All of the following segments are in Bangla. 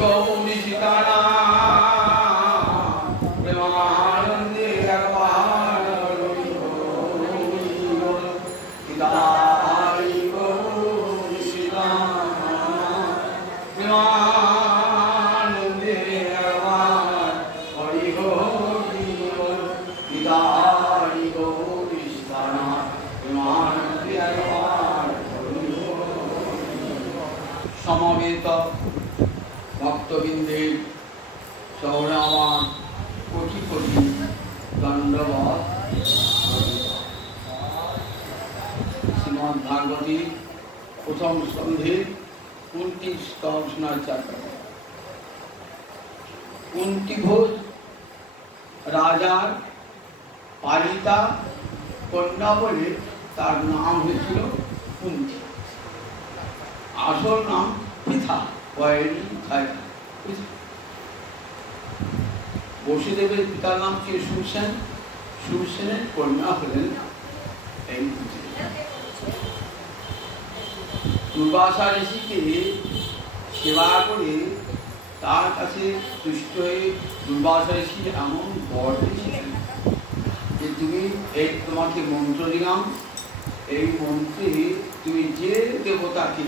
গৌরী সীতারা প্রেমানন্দে একবার নিতাই গৌরী সীতারা প্রেমানন্দে একবার হরি হরি নিতাই গৌরী সীতারা প্রেমানন্দে একবার হরি হরি। সমবেত ভক্তবৃন্দের শহরে আমার কোটি কোটি দণ্ডবত। শ্রীমদ্ ভাগবতী প্রথম স্কন্ধের 29 স্তব শোনার চেষ্টা করে। কুন্তী ঘোষ রাজার পালিতা কন্যা বলে তার নাম হয়েছিল কুন্তী। আসল নাম পৃথা। বসুদেবের পিতার নাম ছিল সুরসেন। সুরসেনের কন্যা হলেন এই দুর্বাসা ঋষিকে সেবা করে তার কাছে তুষ্ট হয়ে দুর্বাসা ঋষি এমন বর দিয়েছিলেন যে তুমি এই তোমাকে মন্ত্র দিলাম, এই মন্ত্রে তুমি যে দেবতাকে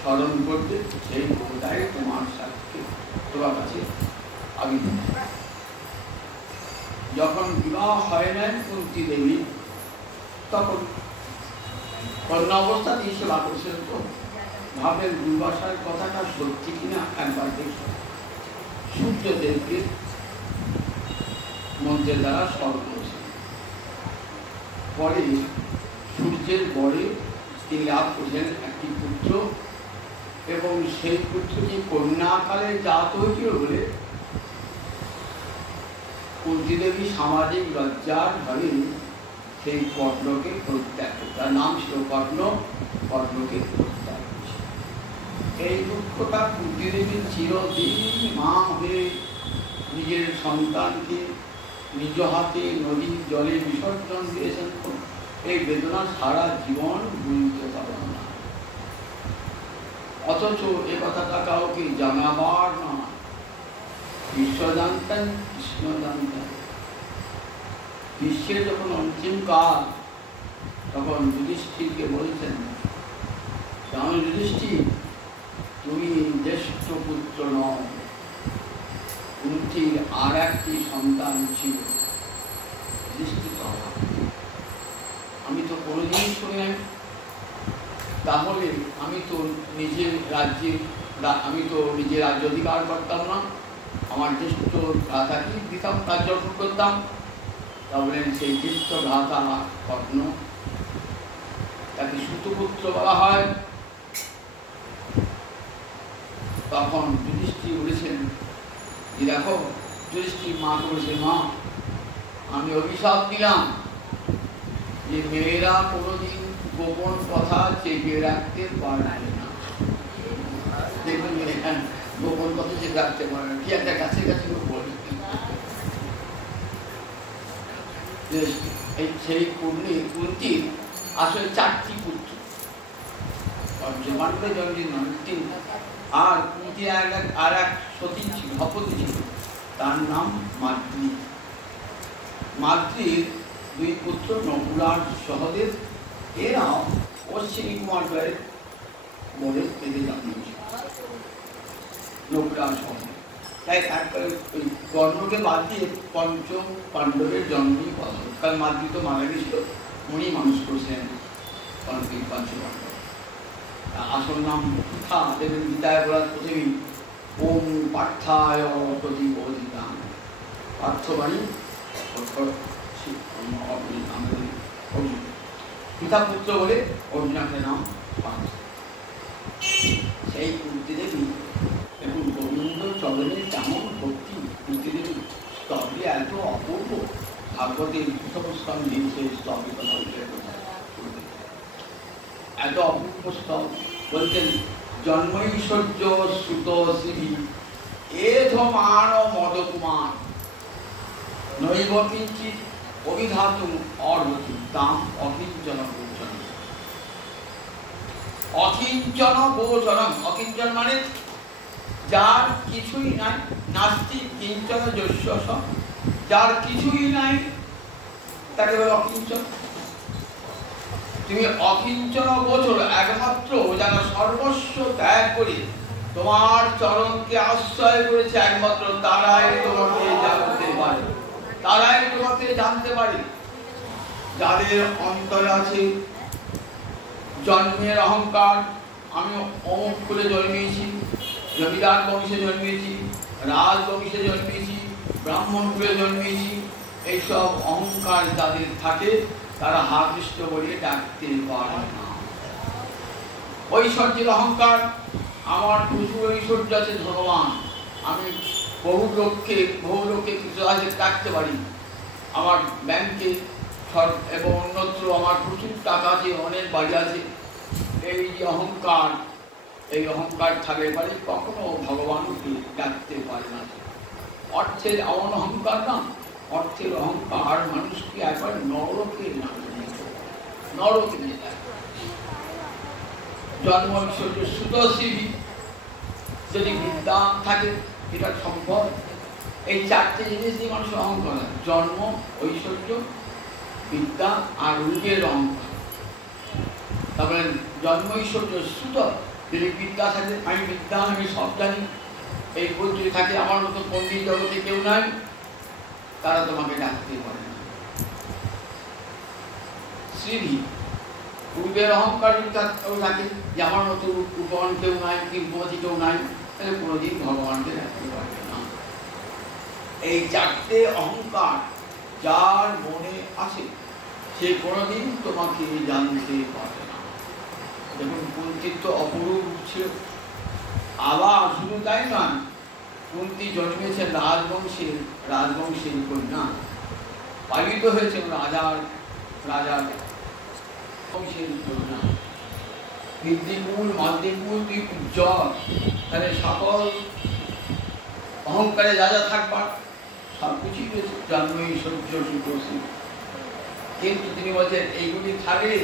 স্মরণ করবে সেই দেবতাই তোমার সাথে তোমার কাছে আবির্ভাব। যখন বিবাহ হয় না কুন্তী দেবী তখন কন্যা অবস্থাতেই সেবা করেছিলেন। তো ভাবেন দুর্বাসার কথাটা সত্যি কিনা একবার দেখো। সূর্যদেবকে মন্ত্রের দ্বারা স্মরণ করেছেন। পরে সূর্যের বরে তিনি লাভ করেছেন একটি পুত্র, এবং সেই পুত্রটি কন্যাকালে জাত হয়েছিল বলে কুন্তী দেবী সামাজিক লজ্জার ভরে সেই কর্ণকে পরিত্যাগ করে। তার নাম ছিল কর্ণ। কর্ণকে পরিত্যাগ করেছে। এই দুঃখটা কুন্তী দেবী চিরদিন মা হয়ে নিজের সন্তানকে নিজ হাতে নদীর জলে বিসর্জন দিয়েছেন। এই বেদনা সারা জীবন ভুলতে পারবেন না। অথচ এ কথাটা কাউকে জানাবার না। ঈশ্বর জানতেন, কৃষ্ণ জানতেন। বিশ্বের যখন অন্তিম কাল তখন যুধিষ্ঠিরকে বলছেন, জানো যুধিষ্ঠির, তুমি জ্যেষ্ঠ পুত্র নও, কুন্তীর আর একটি সন্তান ছিল। আমি তো কোনোদিন শুনি নাই। তাহলে আমি তো নিজের রাজ্য অধিকার করতাম না, আমার জ্যেষ্ঠ ভ্রাতাকে দিতাম, রাজ্য অর্পণ করতাম। তাহলে সেই জ্যেষ্ঠ ভ্রাতা কর্ণ, তাকে সুতপুত্র বলা হয়। তখন যুধিষ্ঠির বলেছেন যে দেখো, যুধিষ্ঠির মাকে বলেছেন, মা আমি অভিশাপ দিলাম যে মেয়েরা কোনোদিন গোপন কথা চেপে রাখতে পারে না। দেখুন এখানে গোপন কথা চেপে রাখতে পারে না, কি একটা কাছে কাছে বলে। সেই কুন্তীর আসলে 4টি পুত্র, পঞ্চমান্ডে জন্মদিন তিন। আর কুন্তী আর এক সতী ছিল, অপতি ছিল, তার নাম মাদ্রী। মাদ্রীর 2 পুত্র নকুল আর সহদেব। এরাও অশ্বিনী কুমার দ্বয়ের বলে পেতে জন্মেছিল, নকুল আর সহদেব। তাই একবারে ওই কর্ণকে বাদ দিয়ে পঞ্চ পাণ্ডবের জন্মই বলা হয়। কারণ মাদ্রী তো মারা গেছিল, উনি মানুষ করেছিলেন পঞ্চ পাণ্ডব। আসল নাম পৃথা। দেবেন গীতায় বলা প্রথমেই ওম পার্থায় প্রতিবোধিতাম। পার্থবাণী পিতা পুত্র বলে অর্জুনাকে নাম পার্থ। সেই কুন্তী দেবী এবং গোবিন্দ চরণের কেমন ভক্তি। কুন্তী দেবী স্তবে এত অপূর্ব। ভাগবতের প্রথম স্কন্ধে সেই স্তবে কথা উল্লেখ করতে এত অপূর্ব স্তব বলছেন, জন্মৈশ্বর্য সুত শ্রী এধ মান মদ কুমার নৈব কিঞ্চিৎ অভিধাতুম অর্হতি তাম অকিঞ্চন গোচরম। অকিঞ্চন গোচরম, অকিঞ্চন মানে যার কিছুই নাই, নাস্তি কিঞ্চন যস্য সৎ, যার কিছুই নাই তাকে বলে অকিঞ্চন। তুমি অকিঞ্চন গোচর, একমাত্র যারা সর্বস্ব ত্যাগ করে তোমার চরণকে আশ্রয় করেছে, একমাত্র তারাই তোমাকে জানতে পারে, তারাই তোমাকে জানতে পারে। যাদের অন্তরে আছে জন্মের অহংকার, আমি অমুক কুলে জন্মেছি, জমিদার বংশে জন্মেছি, রাজ বংশে জন্মেছি, ব্রাহ্মণ কুলে জন্মেছি, এইসব অহংকার যাদের থাকে তারা হা কৃষ্ণ বলে ডাকতে পারে না। ঐশ্বর্যের অহংকার, আমার প্রচুর ঐশ্বর্য আছে ভগবান, আমি বহু লোককে কিছু আছে ডাকতে পারি, আমার ব্যাংকে এবং অন্যত্র আমার প্রচুর টাকা আছে, অনেক বাড়ি আছে, এই যে অহংকার, এই অহংকার থাকলে পারে কখনো ভগবানকে ডাকতে পারে না। অর্থের এমন অহংকার না, অর্থের অহংকার মানুষকে একবার নরকে নিয়ে যায়। জন্ম ঐশ্বর্য সুতশ্রী, যদি বিদ্যা থাকে এটা সম্ভব। এই চারটে জিনিস দিয়ে মানুষের অহংকার হয়, জন্ম, ঐশ্বর্য, বিদ্যা আর রূপের অহংকার। তারপরে জন্ম ঐশ্বর্য সুত, যদি বিদ্যা থাকে আমি বিদ্যা, আমি সব জানি, এই বোধ যদি থাকে আমার মতো পণ্ডিত জগতে কেউ নাই, তারা তোমাকে ডাকতে পারে না। শ্রীভি, রূপের অহংকার যদি থাকে যে আমার মতো উপমান কেউ নাই, কিংবদন্তি কেউ নাই, তাহলে কোনোদিন ভগবানকে ডাকতে পারবে না। এই চারটে অহংকার যার মনে আছে সে কোনোদিন তোমাকে জানতে পারে না। দেখুন কুন্তির তো অপরূপ ছিল, আবার শুধু তাই নয়, কুন্তি জন্মেছে রাজবংশের কন্যা, পালিত হয়েছে রাজার বংশের কন্যা, বৃদ্ধিকুল মাতৃকুল তুই উজ্জ্বল, তাহলে সকল অহংকারে যা যা থাকবার সব কিছুই জন্মই সহ্য সুপ্রসিদ্ধ। কিন্তু তিনি বলছেন এইগুলি থাকলে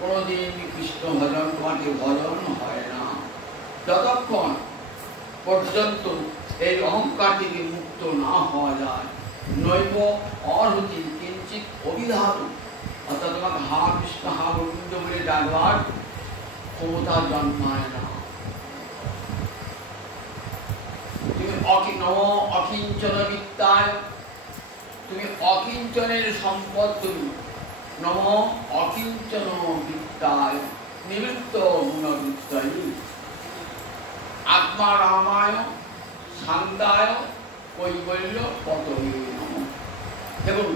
কোনোদিন কৃষ্ণ ভজন তোমাকে ভজন হয় না, যতক্ষণ পর্যন্ত এই অহংকার থেকে মুক্ত না হওয়া যায়। নৈব অহতি কিঞ্চিত অভিধান, অর্থাৎ তোমাকে হা কৃষ্ণ হা গোবিন্দ বলে ডাকবার ক্ষমতা জন্মায় না। তুমি অকিঞ্চন বিদ্যায়, তুমি অকিঞ্চনের সম্পদ, তুমি নম অকিঞ্চন বিদ্যায় নিবৃত্ত গুণবিদ্যায় আত্মা রামায় শান্তায় কৈবল্য পতয়ে নম। এবং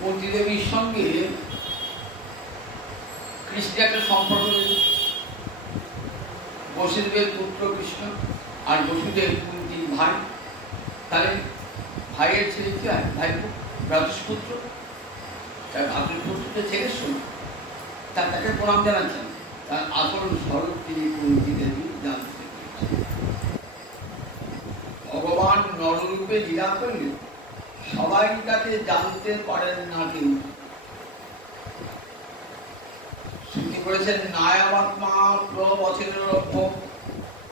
কুন্তী দেবীর সঙ্গে কৃষ্ণের একটা সম্পর্ক রয়েছে। বসুদেবের পুত্র কৃষ্ণ আর বসুদেব কুন্তীর ভাই, তাহলে ভাইয়ের ছেলে কি হয়? ভাই ভ্রাতুষ্পুত্র, তার ভ্রাতুষ্পুত্রকে ছেড়ে শোনো, তাকে প্রণাম জানাচ্ছেন, তার আসল স্বরূপ তিনি কুন্তী দেবী জানতে পেরেছেন। ভগবান নররূপে লীলা করলে সবাই তাকে জানতে পারেন না। কেউ শ্রুতি করেছেন নায়াবাত্মা প্রবচনের লক্ষ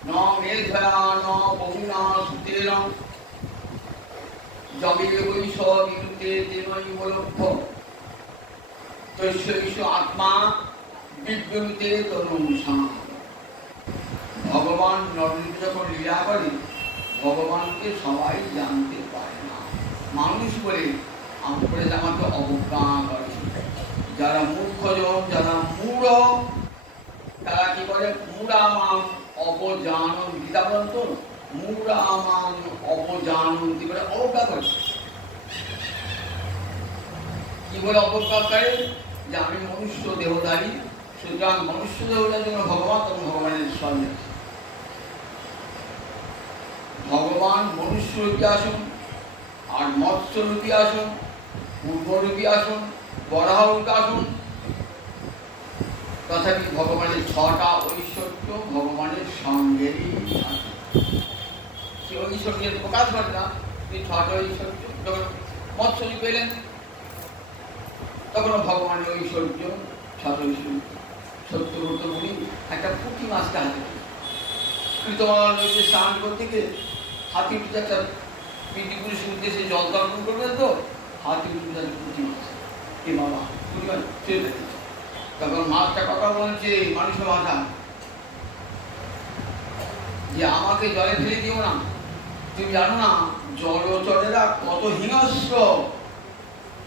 ন মেঘয়া ন বহুনা সুতের জবে বৈশ বিরুতে তেনই লক্ষ তৈশ আত্মা বিদ্যুতে তনুষা। ভগবান নররূপে যখন লীলা করে ভগবানকে সবাই জানতে পারে না। মানুষ বলে আমাকে অবজ্ঞা করে, যারা মূর্খজন, যারা মূঢ়, তারা কি করে? মূঢ়ামাং অপজানন, গীতা বলতো মূঢ়ামাং অপজানন্তি বলে অবজ্ঞা করে। কি বলে অবজ্ঞা করে? যে আমি মনুষ্য দেহধারী, সুতরাং মনুষ্য দেহধারী যখন ভগবান, তখন ভগবানের সঙ্গে ভগবান মনুষ্যরূপী আসুন আর মৎস্যরূপী আসুন, পূর্বরূপী আসুন, বরাহরূপী আসুন, তথাপি ভগবানের ছটা ঐশ্বর্য ভগবানের সঙ্গেই আছে। সে ঐশ্বর্যের প্রকাশ ঘটে না, তিনি ছটা ঐশ্বর্য যখন মৎস্যরূপী এলেন তখন ভগবানের ঐশ্বর্য ছটা ঐশ্বর্য। সত্যব্রত মুনি একটা পুঁটি মাছটা হাতে কৃতমাল নদীতে স্নান করতে গিয়ে হাতি উঠে একটা পিটি পুলিশের উদ্দেশ্যে জল তর্পণ করবেন তো হাতি উঠে যাচ্ছে পুঁটি মাছ। এ বাবা পুঁটি মাছ চলে যাচ্ছে। তখন মাছটা কথা বলছে মানুষের ভাষা যে আমাকে জলে ফেলে দিও না, তুমি জানো না জলচরেরা কত হিংস্র,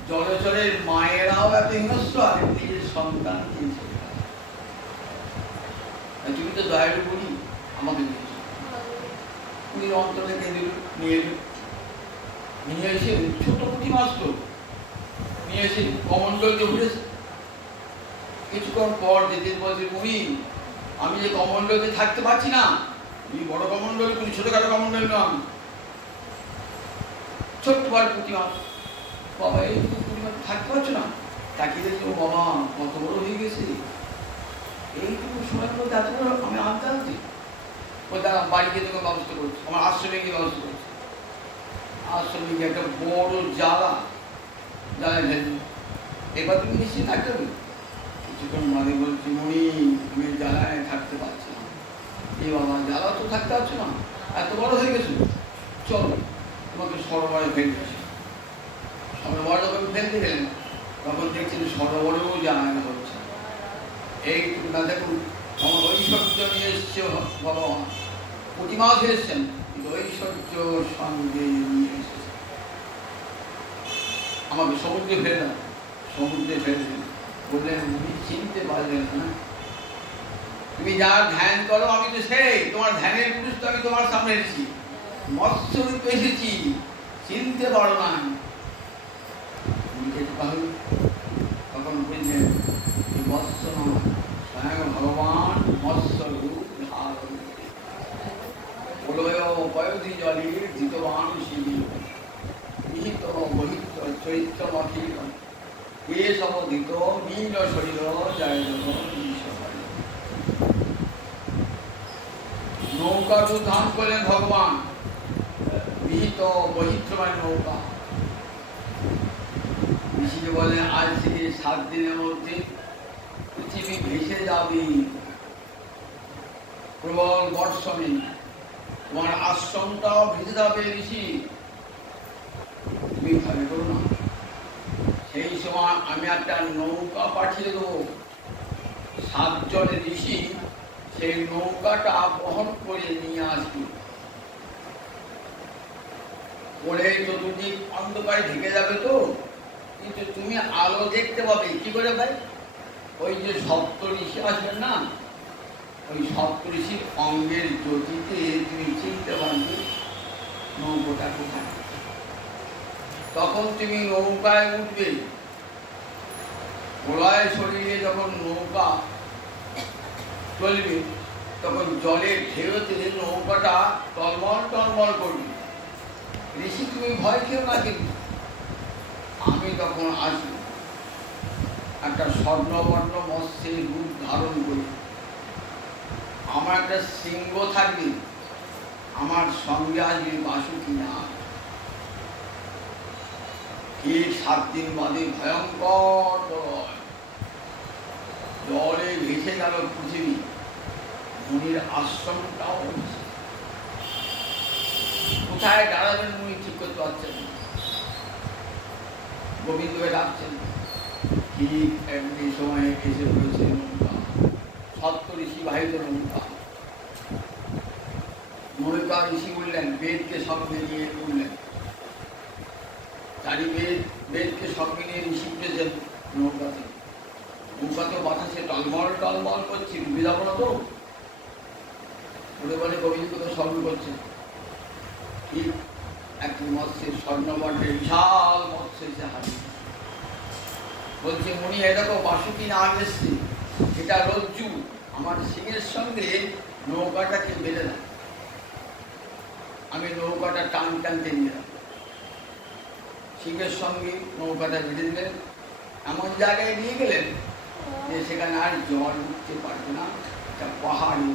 জলচরের মায়েরাও এত হিংস্র আর নিজের সন্তান কিনছে। তুমি তো দয়ালু করি আমাকে দিয়েছ। পুরীর অন্তর থেকে নিয়ে এসে ছোট পুঁটি মাছ তো নিয়ে এসে কমণ্ডলকে ঘুরেছে। কিছুক্ষণ পর যেতে বলছে মুনি আমি যে কমণ্ডলতে থাকতে পারছি না, তুমি বড় কমণ্ডল তুমি ছোটখাটো কমণ্ডল নন, ছোট্ট বড় পুঁটি মাছ। বাবা এই পুঁটি মাছ থাকতে পারছো না, তাকিয়ে দেখছি ও বাবা কত বড় হয়ে গেছে, এইটুকু সময়ের মধ্যে এত বড় আমি আনতে আনছি। ও তারা বাড়িতে তোকে ব্যবস্থা করছে, আমার আশ্রমে গিয়ে ব্যবস্থা করছে। আশ্রমে গিয়ে একটা বড় জ্বালা ঢেলে, এবার তুমি নিশ্চিত থাকতে হবে। কিছুক্ষণ বাদে বলছি মনি আমি জ্বালায় থাকতে পারছি না। এই বাবা জ্বালা তো থাকতে পারছো না, এত বড় হয়ে গেছো, চলো তোমাকে সরোবরে ফেলে গেছি। সরোবর যখন ফেলতে গেলেন তখন দেখছেন সরোবরেও জ্বালা হচ্ছে। এইটুকু না দেখুন আমার ঐশ্বর্য নিয়ে এসছে ভগবান, পুঁটি মাছ এসছেন কিন্তু ঐশ্বর্য সঙ্গে নিয়ে এসেছে। আমাকে সমুদ্রে ফেলে না, সমুদ্রে ফেলে দিন বললেন তুমি চিনতে পারলেন না, তুমি যার ধ্যান করো আমি তো সেই তোমার ধ্যানের পুরুষ তো আমি তোমার সামনে এসেছি, মৎস্যরূপে এসেছি, চিনতে পারো না। তখন বুঝলেন মৎস্য নয় স্বয়ং ভগবান মৎস্যরূপ ধারণ প্রলয় পয়ধি জলে ধৃতবান শিবি বিহিত বহিত চরিত্র মখিল এ সমধিত নীল শরীর জয় নৌকার উদ্ধান করলেন ভগবান, বিহিত বহিত মানে নৌকা। ঋষিকে বলেন আজ থেকে 7 দিনের মধ্যে পৃথিবী ভেসে যাবে প্রবল বর্ষণে, তোমার আশ্রমটাও ভেসে যাবে ঋষি, তুমি ভয় করো না। সেই সময় আমি একটা নৌকা পাঠিয়ে দেবো, 7 জন ঋষি সেই নৌকাটা বহন করে নিয়ে আসবে। পরে চতুর্দিক অন্ধকারে ঢেকে যাবে তো, কিন্তু তুমি আলো দেখতে পাবে। কি করে ভাই? ওই যে সপ্ত ঋষি আসবেন না, ওই সপ্ত ঋষির অঙ্গের জ্যোতিতে তুমি চিনতে পারবে নৌকাটা কোথায়। তখন তুমি নৌকায় উঠবে, প্রলয় শরীরে যখন নৌকা চলবে তখন জলের ঢেউতে নৌকাটা টলমল টলমল করবে। ঋষি তুমি ভয় খেও না, কিন্তু আমি তখন আসবো একটা স্বর্ণবর্ণ মৎস্যের রূপ ধারণ করি, আমার একটা সিংহ থাকবে, আমার সঙ্গে আসবে বাসুকি নাগ। ঠিক 7 দিন বাদে ভয়ঙ্কর জলে ভেসে গেল পৃথিবী, মুনির আশ্রমটাও কোথায় দাঁড়াবেন মুনি ঠিক করতে পারছেন। গোবিন্দকে ডাকছেন, ঠিক এমনি সময় এসে পড়েছে নৌকা, সপ্ত ঋষি বাহিত নৌকা। নৌকা ঋষি বললেন বেদকে সঙ্গে নিয়ে উঠলেন, চারি বেদকে সঙ্গে নিয়ে ঋষি উঠেছেন নৌকাতে। নৌকাতে বাতাসে টলমল টলমল করছে, ডুবে যাবো না তো। বলে বলে গোবিন্দকে স্মরণ করছে। ঠিক একটি মৎস্যের স্বর্ণবর্ণের বিশাল মৎস্য এসে হাজির, বলছে মুনি এ দেখো বাসুকি নাগ এসছে, এটা রজ্জু, আমার সিংহের সঙ্গে নৌকাটাকে বেঁধে দেয়, আমি নৌকাটা টানতে নিয়ে যাবো। সিংহের সঙ্গে নৌকাটা বেঁধে দিলেন, এমন জায়গায় নিয়ে গেলেন যে সেখানে আর জল উঠতে পারবে না, একটা পাহাড়ি।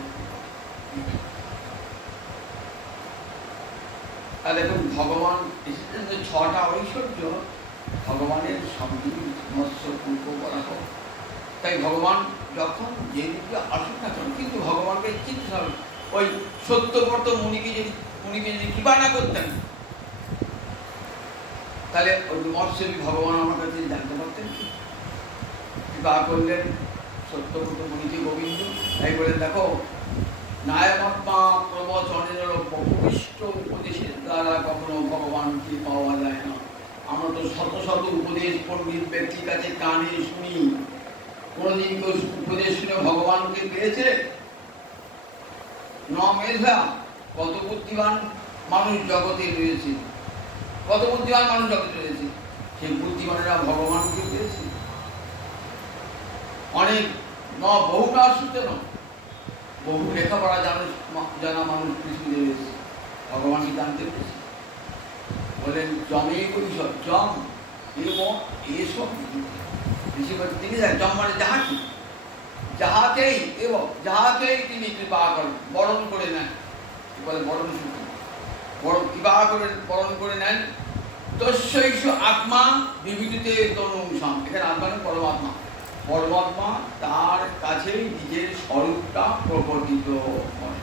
আর দেখুন ভগবান এসেছেন যে 6টা ঐশ্বর্য ভগবানের সঙ্গে মৎস্য পূর্ব করা হোক। তাই ভগবান যখন যেদিকে আসুক না কেন, কিন্তু ভগবানকে চিনতে হবে। ওই সত্যব্রত মুনিকে যদি উনিকে যদি কৃপা না করতেন তাহলে ওই মৎস্যবী ভগবান আমার কাছে জানতে পারতেন কি? কৃপা করলেন সত্যব্রত মুনিকে গোবিন্দ, তাই বলে দেখো নায়কত্মা প্রবচনের উপবিষ্ট উপদেশের দ্বারা কখনো ভগবানকে পাওয়া যায় না। আমরা তো শত শত উপদেশ পণ্ডিত ব্যক্তির কাছে কানে শুনি, কোনদিন কেউ উপদেশ শুনে ভগবানকে পেয়েছে? মেধা, কত বুদ্ধিমান মানুষ জগতে রয়েছে, কত বুদ্ধিমান মানুষ জগতে রয়েছে, সেই বুদ্ধিমানেরা ভগবানকে পেয়েছে? অনেক বহু না শুনতে না, বহু লেখাপড়া জানা মানুষ পৃথিবীতে রয়েছে, ভগবানকে জানতে পেরেছে। বলেন জমে পরিষদ, জম এসব তিনি জম মানে যাহাকে, যাহাকেই এবং যাহাকেই তিনি কৃপা করেন, বরণ করে নেন, বলে বরণ শুদ্ধি, কৃপা করে বরণ করে নেন। তস্যৈষ আত্মা বিবিধতে তনুংসাম, এখানে আত্মা পরমাত্মা, পরমাত্মা তার কাছেই নিজের স্বরূপটা প্রকটিত হয়।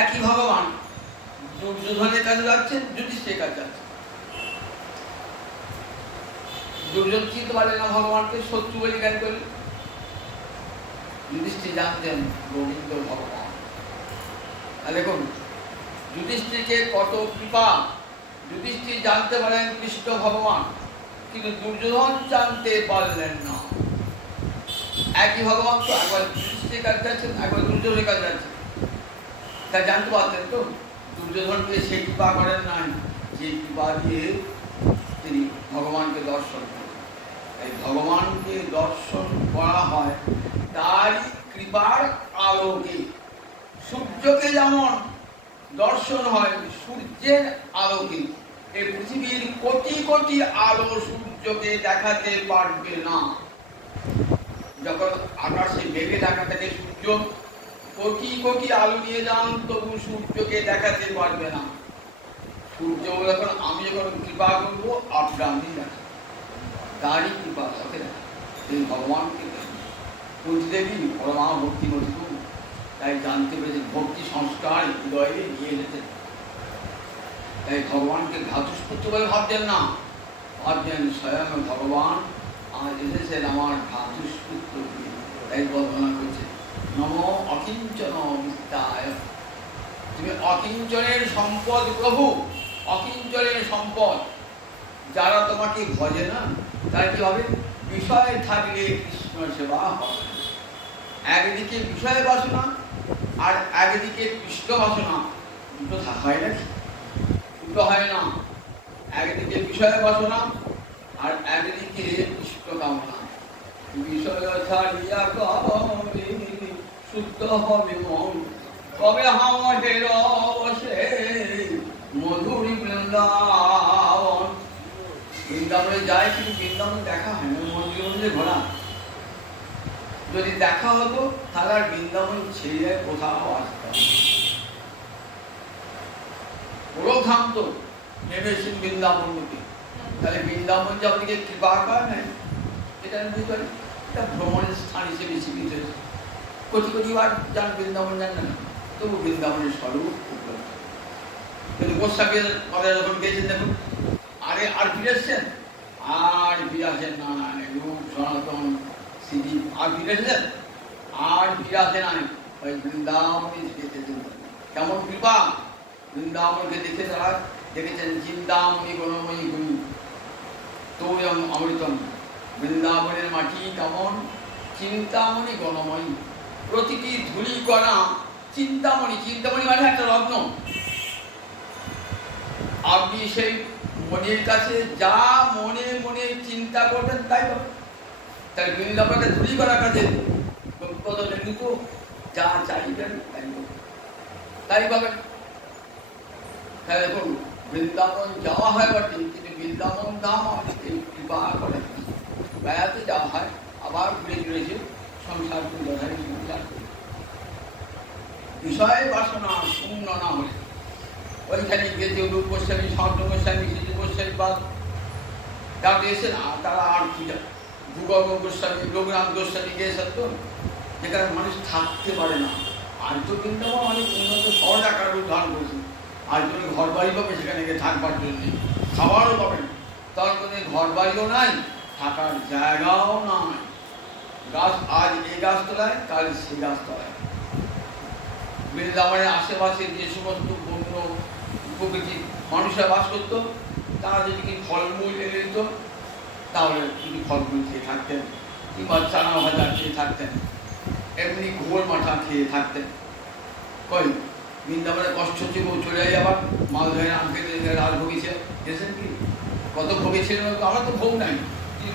একই ভগবান দুর্যোধনের কাছে যাচ্ছেন, যুধিষ্ঠিরের কাছে যাচ্ছেন। দুর্যোধন চিনতে পারলেন না ভগবানকে, শত্রু বলে জ্ঞান করলেন। যুধিষ্ঠির জানতেন গোবিন্দ ভগবান। আর দেখুন যুধিষ্ঠিরকে কত কৃপা, যুধিষ্ঠির জানতে পারেন কৃষ্ণ ভগবান, কিন্তু দুর্যোধন জানতে পারলেন না। একই ভগবান তো একবার যুধিষ্ঠিরের কাছে যাচ্ছেন, একবার দুর্যোধনের কাছে যাচ্ছেন, তা জানতে পারতেন তো দুর্যোধনকে সেই কৃপা করেন নাই যে কৃপা দিয়ে তিনি ভগবানকে দর্শন করেন। এই ভগবানকে দর্শন করা হয় তারই কৃপার আলোকে। সূর্যকে যেমন দর্শন হয় সূর্যের আলোকে, এই পৃথিবীর কোটি কোটি আলো সূর্যকে দেখাতে পারবে না। যখন আকাশে মেঘে ঢাকা থাকে সূর্য কোটি কোটি আলো নিয়ে যান, তবু সূর্যকে দেখাতে পারবে না। সূর্য যখন আমি যখন কৃপা করবো আপনি দেখা, তারই কৃপা তাকে দেখা। এই ভগবানকে কুন্তী দেবী পরমা ভক্তি মধু, তাই জানতে পেরেছেন ভক্তি সংস্কার হৃদয়ে নিয়ে এসেছেন। তাই ভগবানকে ঘাতুষ্পুত্র বলে ভাবছেন না, ভাবছেন স্বয়ং ভগবান আজ এসেছেন আমার ঘাতুষ্পুত্র, তাই বর্ণনা করছে নম অকিঞ্চন বিত্তায়। তুমি অকিঞ্চনের সম্পদ প্রভু, অকিঞ্চনের সম্পদ। যারা তোমাকে ভজে না তার কি হবে? বিষয় থাকলে কৃষ্ণ সেবা হবে। একদিকে বিষয় বাসনা আর একদিকে কৃষ্ণ বাসনা, দুটো হয় নাকি? দুটো হয় না। একদিকে বিষয় বাসনা আর একদিকে কৃষ্ণ কামনা। বিষয় ছাড়িয়া কবে শুদ্ধ হবে মন, কবে হামের বসে মধুরী বৃন্দাবন। বৃন্দাবনে যায় কিন্তু বৃন্দাবন দেখা হয় না, মন্দির মন্দিরে ঘোরা। যদি দেখা হতো তাহলে আর বৃন্দাবন ছেড়ে কোথাও আসতাম। পুরোধাম তো নেমেছেন বৃন্দাবন মুখে, তাহলে বৃন্দাবন যে আপনাকে কৃপা করে নেয় এটা আমি বুঝতে পারি। এটা ভ্রমণের স্থান হিসেবে স্বীকৃত হয়েছে। কোটি কোটি বার যান বৃন্দাবন জানেন না, তবু বৃন্দাবনের স্বরূপ উপলব্ধ। কিন্তু গোস্বামীর কথা যখন গিয়েছেন দেখুন, আরে আর ফিরে এসছেন, আর ফিরে আসেন না, না রূপ সনাতন স্মৃতি আর ফিরে এসেছেন, আর ফিরে আসে না, ওই বৃন্দাবনে দেখেছেন কেমন কৃপা। বৃন্দাবনকে দেখে তারা দেখেছেন চিন্তামণি গণময়ী গুণী তৌরম অমৃতম। বৃন্দাবনের মাটি কেমন চিন্তামণি গণময়ী, প্রতিটি ধুলি কণা চিন্তামণি। চিন্তামণি মানে একটা রত্ন। আপনি সেই মনের কাছে যা মনে মনে চিন্তা করবেন তাই পাবেন। তাই বৃন্দাবনকে ধুলি করার কাছে কিন্তু যা চাইবেন তাই পাবেন। তাই দেখুন বৃন্দাবন যাওয়া হয় বটে, কিন্তু বৃন্দাবন ধাম আমাদেরকে কৃপা করেন। বেড়াতে যাওয়া হয়, আবার ঘুরে ফিরেছে সংসার সংসার বিষয় বাসনা শূন্য না হলে ওইখানে গিয়েছে রূপ গোস্বামী, স্বর্ণ গোস্বামী, শ্রী গোস্বামী বাদ তারা এসে না, তারা আর পূজা ভূগর্ভ গোস্বামী, রঘুনাথ গোস্বামী গিয়েছেন তো, যেখানে মানুষ থাকতে পারে না, আজ তো বৃন্দাবন অনেক উন্নত শহর আকার ধারণ করেছে। আজ তুমি ঘর বাড়ি পাবে, সেখানে গিয়ে থাকবার জন্য খাবারও পাবেন, তার মধ্যে ঘর বাড়িও নাই, থাকার জায়গাও নাই। গাছ আজ এই গাছতলায়, কাল সেই গাছতলায়। বৃন্দাবনের আশেপাশে যে সমস্ত বন্য প্রকৃতির মানুষরা বাস করত, তারা যদি কি ফলমূল এনে দিত, তাহলে কিছু ফলমূল খেয়ে থাকতেন, কিংবা চানা ভাজা খেয়ে থাকতেন, এমনি ঘোল মাঠা খেয়ে থাকতেন। কই বৃন্দাবনের কষ্ট হচ্ছে, চলে যাই আবার মালদহের আঙ্কে রাজ ভোগেছে, দেখেছেন কি কত ভোগেছিলেন? আমরা তো ভোগ নাই,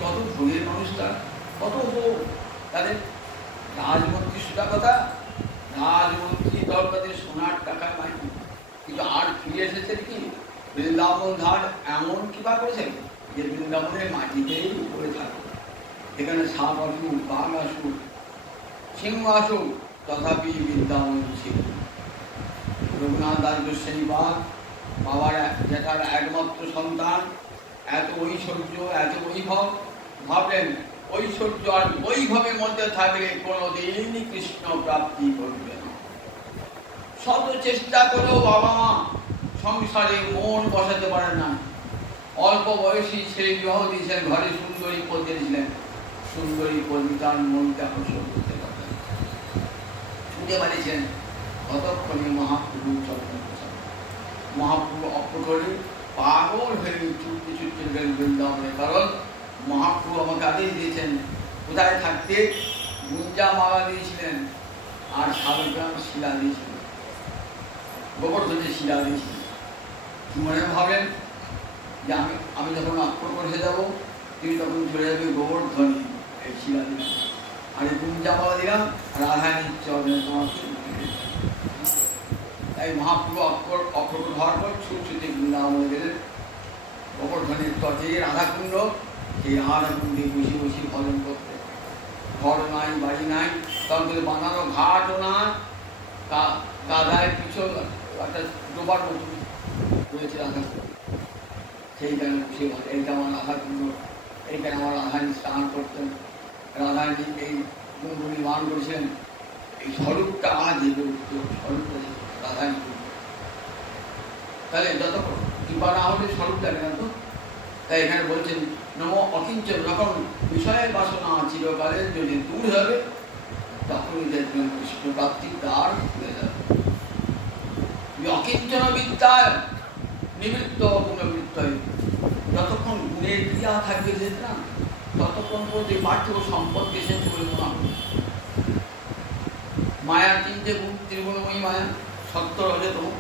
কত ভোগের মানুষ, তার কত ভোগ তাদের। রাজমন্ত্রী সোজা কথা, রাজমন্ত্রী দরকারে সোনার টাকায় পায়, কিন্তু আর ফিরে এসেছেন কি বৃন্দাবন ধার এমন কিবা করেছেন যে বৃন্দাবনের মাটিতেই উপরে থাকবে। এখানে সাপ আসুক, বাঘ আসুক, সিংহ আসুক, তথাপি বৃন্দাবন ছিল। রঘুনাথ দাস গোস্বামী বাবার যেটার একমাত্র সন্তান, এত ঐশ্বর্য, এত বৈভব, ভাবলেন ঐশ্বর্য আর বৈভবের মধ্যে থাকলে কোনোদিনই কৃষ্ণ প্রাপ্তি করবে না। শত চেষ্টা করেও বাবা মা সংসারে মন বসাতে পারেন না। অল্প বয়সী ছেলে বিবাহ দিয়েছেন, ঘরে সুন্দরী পদ্মে দিয়েছিলেন, সুন্দরী পদ্মী তার মনকে আকর্ষণ করতে পারতেন, ছুটে পারিয়েছেন। ততক্ষণে মহাপ্রভু চন্দ্র মহাপ্রভু অপ্রকরে পাগল হয়ে ছুটতে ছুটতে গেলেন বৃন্দাবনে। কারণ মহাপ্রভু আমাকে আদেশ দিয়েছেন কোথায় থাকতে, গুঞ্জা মালা দিয়েছিলেন আর শালগ্রাম শিলা দিয়েছিলেন, গোবর্ধনের শিলা দিয়েছিলেন। কি মনে ভাবলেন যে আমি যখন আক্রমণ হয়ে যাবো, তুমি তখন চলে যাবে গোবর্ধনী, এই শিলা দিলাম আর এই গুঞ্জা মালা দিলাম, রাধারানীর চরণে তোমার। তাই মহাপ্রভু অপ্রকট হওয়ার পর ছুটছুটে বৃন্দাবনে গেলেন। গোবর্ধনের তটে রাধাকুণ্ড, সেই রাধাকুণ্ডে বসে বসে ভজন করতে। ঘর নাই, বাড়ি নাই, তখন বানানো ঘাটও না, কাদায় পিছল একটা ডোবার মতো রয়েছে রাধাকুণ্ড। সেইখানে বসে বলে এইটা আমার রাধাকুণ্ড, এইখানে আমার রাধারানী স্নান করতেন, রাধারানী এই কুণ্ড নির্মাণ করেছিলেন। এই স্বরূপটা আজ জেগে উঠত, স্বরূপটা রাধারানী। তাহলে যত কৃপা না হলে স্বরূপ লাগে না তো। তাই এখানে বলছেন নম অকিঞ্চন, যখন বিষয়ের বাসনা চিরকালের যদি দূর হবে, তখনই দেখবেন কৃষ্ণ প্রাপ্তির দ্বার খুলে যাবে। অকিঞ্চন বিদ্যায় নিবৃত্ত গুণবৃত্ত, যতক্ষণ গুণের ক্রিয়া থাকবে যে না, ততক্ষণ পর্যন্ত পার্থিব সম্পদকে শেষ করে মনে হবে। মায়ার তিনটে গুণ, ত্রিগুণময়ী মায়া, সত্য রজতম,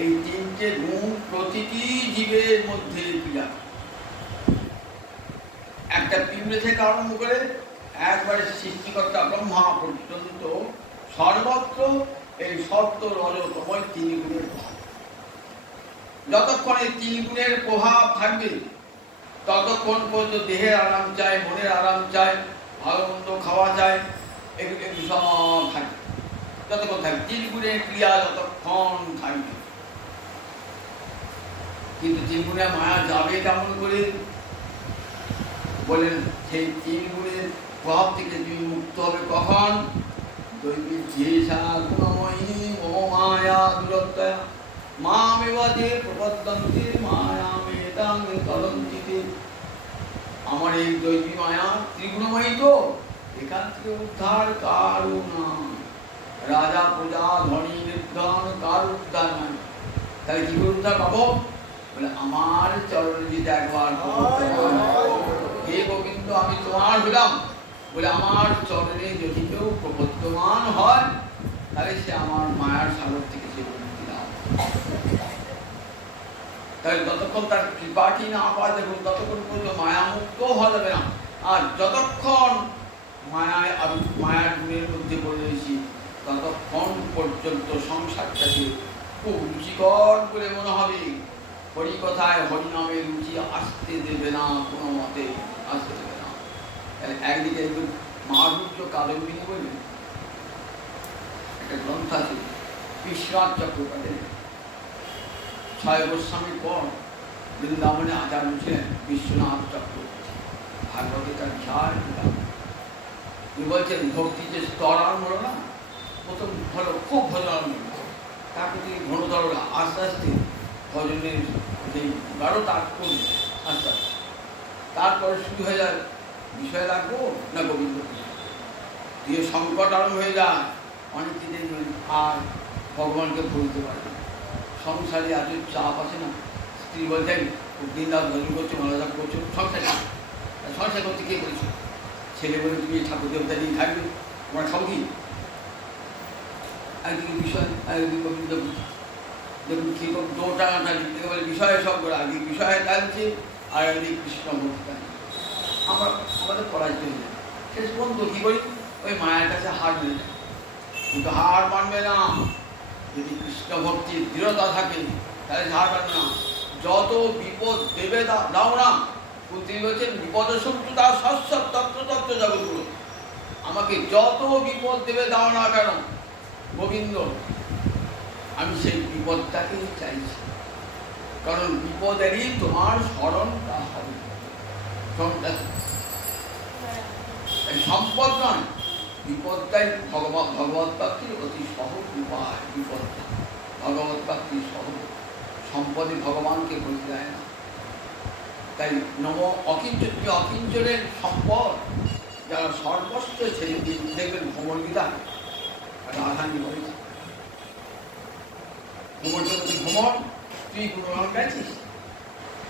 এই তিনটে গুণ প্রতিটি জীবের মধ্যে ক্রিয়া। একটা পিঁপড়ে থেকে আরম্ভ করে একবারে সৃষ্টিকর্তা ব্রহ্মা পর্যন্ত সর্বত্র এই সত্য রজতময় তিন গুণের প্রভাব। যতক্ষণ এই তিন গুণের প্রভাব থাকবে, ততক্ষণ পর্যন্ত দেহের আরাম চাই, মনের আরাম চাই, ভালো মন্দ খাওয়া চাই, এগুলো সব থাকবে। যতক্ষণ থাকবে তিন গুণের ক্রিয়া, যতক্ষণ থাকবে। কিন্তু তিন গুণের মায়া যাবে কেমন করে? বলেন সেই তিন গুণের প্রভাব থেকে তুমি মুক্ত হবে কখন? দৈবিক যেসা গুণময়ী মম মায়া দূরত্বয়া মামেবাদে প্রবদ্ধন্তে মায়ামেতাং তদন্তিতে। আমার এই দৈবী মায়া ত্রিগুণময়ী, তো এখান থেকে উদ্ধার কারো না। রাজা প্রজা ধনী নির্ধন কার উদ্ধার নাই। তাহলে কি করে উদ্ধার পাবো? বলে আমার চরণে যদি একবার হে গোবিন্দ আমি তোমার হলাম, বলে আমার চরণে যদি কেউ প্রবর্তমান হয়, তাহলে সে আমার মায়ার সাগর থেকে সে মুক্তি লাভ। তাহলে যতক্ষণ তার কৃপাটি না পাওয়া যাবে, ততক্ষণ পর্যন্ত মায়া মুক্ত হওয়া যাবে না। আর যতক্ষণ মায়ার গুণের মধ্যে পড়ে রয়েছি, ততক্ষণ পর্যন্ত সংসারটাকে খুব রুচিকর বলে মনে হবে। হরি কথায় হরিনামের রুচি আসতে দেবে না, কোনো মতে আসতে দেবে না। একদিকে মাধুর্য কাদম্বিনী বলবেন একটা গ্রন্থ আছে, বিশ্বনাথ চক্রবর্তী। 6 গোস্বামীর পর বৃন্দাবনে আচার্য ছিলেন বিশ্বনাথ চক্রবর্তী। ভাগবতে তার বিশাল কিতাব। উনি বলছেন ভক্তি যে স্তর আরম্ভ হলো না, প্রথম ভালো খুব ভজন আরম্ভ, তারপর তিনি ঘনতর আস্তে আস্তে ভজনের যে গাঢ়তা করবে আস্তে আস্তে, তারপরে শুরু হয়ে যায় বিষয় রাখবো না গোবিন্দ, দিয়ে সংকট আরম্ভ হয়ে যায়। অনেকে দেখবেন আর ভগবানকে বলতে পারে না, সংসারে এত চাপ আছে না, স্ত্রী বলছেন দিনরাত ভজন করছো, মালাজাপ করছো, সংসার করতে কে বলছো, ছেলে বলে তুমি ঠাকুর দেবতা নিয়ে থাকবে, তোমার সঙ্গী একদিকে বিষয় একদিকে গোবিন্দ, দেখুন কী করুন দৌড়াটানি, একেবারে বিষয়ে সব করে একদিকে বিষয়ে টানছে আর একদিকে কৃষ্ণ ভক্তি টানছে। আমাদের পরাজিত হয়ে যায়, শেষ পর্যন্ত কী করি ওই মায়ের কাছে হার মেনে যায়, কিন্তু হার মানবে না। যদি কৃষ্ণ ভক্তির দৃঢ়তা থাকে তাহলে হার মানবে না। যত বিপদ দেবে দাও না, তিনি বলছেন বিপদ শত্রু তার সস্বর তত্ত্ব তত্ত্ব জগৎগুলো, আমাকে যত বিপদ দেবে দাও না কেন গোবিন্দ, আমি সেই বিপদটাকেই চাইছি, কারণ বিপদেরই তোমার স্মরণটা হবে। সম্পদ নয়, বিপদটাই ভগবত প্রাপ্তির অতি সহজ উপায়। বিপদটা ভগবত প্রাপ্তির সহজ, সম্পদে ভগবানকে বলতে দেয় না। তাই নম অকিঞ্চন, অকিঞ্চনের সম্পদ যারা সর্বস্ব ছেড়ে দিয়ে দেখবেন ভ্রমণ গীতা রাধানি বলেছে, ভ্রমণ তুই গুণগান গেছিস,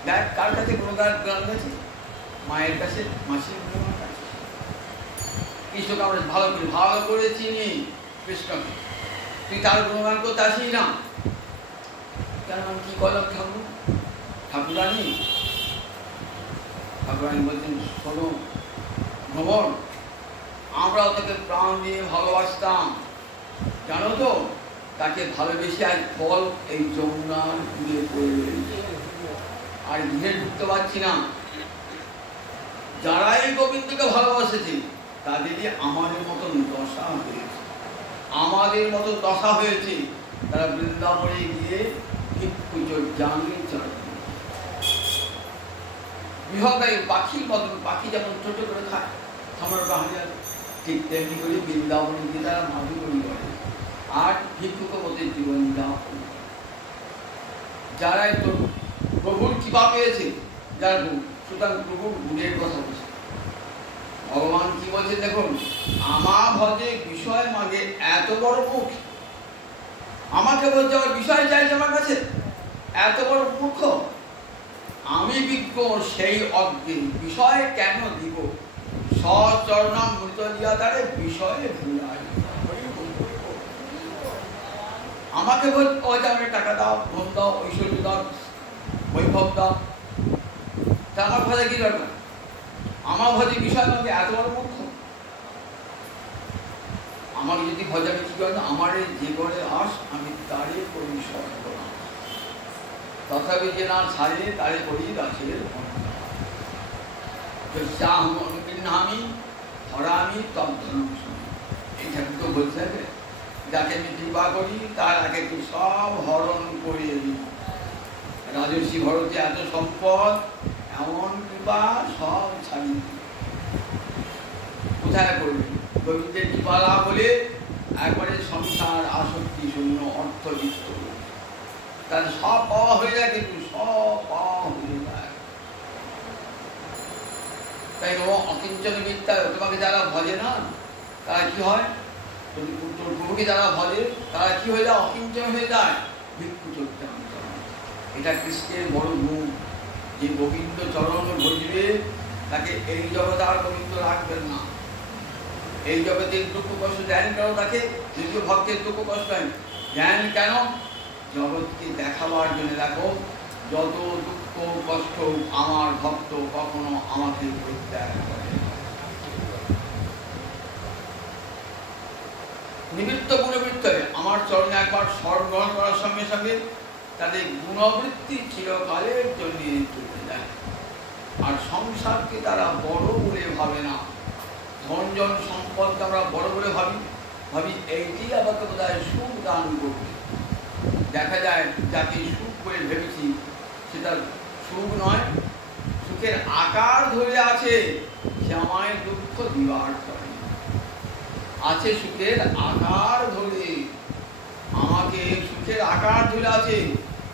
দেখ কার কাছে গুণগান গেছিস, মায়ের কাছে, মাসির গুণগান গেছিস। কৃষ্ণকে আমরা ভালো করে চিনি, কৃষ্ণকে তুই তার গুণগান করতে আসিস না কেন? আমি কি করলাম ঠাকুর, ঠাকুরানি বলছেন শোনো ভ্রমণ, আমরাও তাকে প্রাণ দিয়ে ভালোবাসতাম, জানো তো, তাকে ভালোবেসে আর ফল এই যমুনার ঘুরে পড়ে আর ঘিরে ঢুকতে পারছি না। যারা এই গোবিন্দকে ভালোবাসেছে তাদেরই আমাদের মতন দশা হয়েছে, আমাদের মতো দশা হয়েছে। তারা বৃন্দাবনে গিয়ে জানে বৃহদায়ী পাখির মতন, পাখি যেমন ছোট করে খায় আমার হাজার, ঠিক তেমনি করে বৃন্দাবনে গিয়ে তারা মাধুকরী করে আর ভিক্ষুক মতো জীবন যাপন। যারা তো প্রভুর কৃপা পেয়েছে, যারা সুতরাং প্রভুর গুণের কথা বলছে। ভগবান কি বলছে দেখুন, আমা ভজে বিষয় মাগে এত বড় মুখ, আমাকে বলছে আমার বিষয় চাইছে আমার কাছে, এত বড় মূর্খ। আমি বিজ্ঞ সেই অজ্ঞে বিষয় কেন দিব, সচরণাম মৃত দিয়া তারে বিষয়ে ভুলাই। আমাকে বলছে আমাকে টাকা দাও, ধন দাও, ঐশ্বর্য দাও, বৈভব দাও, তা আমার ভজে কি দরকার? আমার ভজে বিষয় আমাকে এত বড় মূর্খ। আমাকে যদি ভজে আমি কি করবো, আমার যে করে আস আমি তারে করি সর্বনাশ, তথাপি যে না ছাড়ে তারে করি গাছের আমি হরামি তদ্ধন। এই ঠাকুর তো বলছে যাকে আমি কৃপা করি তার আগে তুই সব হরণ করিয়ে দিই। রাজর্ষি ভরতে এত সম্পদ, এমন কৃপা সব ছাড়িয়ে দিই। কোথায় করবে? গোবিন্দের কৃপালা বলে একবারে সংসার আসক্তি শূন্য, অর্থযুক্ত, তাদের সব পাওয়া হয়ে যায়, কিন্তু সব পাওয়া হয়ে যায়। তাই অকিঞ্চন বিদ্যা, তোমাকে যারা ভজে না তারা কি হয়, প্রভুকে যারা ভজে তারা কি হয়ে যায়, অকিঞ্চন হয়ে যায়, ভিক্ষু চলতে। এটা কৃষ্ণের বড় গুণ, যে গোবিন্দ চরণ ভজবে তাকে এই জগতে আর গোবিন্দ রাখবেন না। এই জগতে দুঃখ কষ্ট দেন কেন তাকে? দ্বিতীয় ভক্তের দুঃখ কষ্ট দেন কেন? জগৎকে দেখাবার জন্য। দেখো, যত দুঃখ কষ্ট আমার ভক্ত কখনো আমাকে পরিত্যাগ করে। নিবৃত্ত গুণবৃত্তে আমার চরণে একবার স্মরণ গ্রহণ করার সঙ্গে সঙ্গে তাদের গুণবৃত্তি চিরকালের জন্য চলে যায়। আর সংসারকে তারা বড় বলে ভাবে না। ধনজন সম্পদকে আমরা বড় বলে ভাবি এইটি আমাকে বোধ হয় সুখ দান করবে। দেখা যায় যাকে সুখ বলে ভেবেছি সেটা সুখ নয়, সুখের আকার ধরে আছে, সে আমায় দুঃখ দিবার করে। আছে সুখের আকার ধরে, আমাকে সুখের আকার ধরে আছে,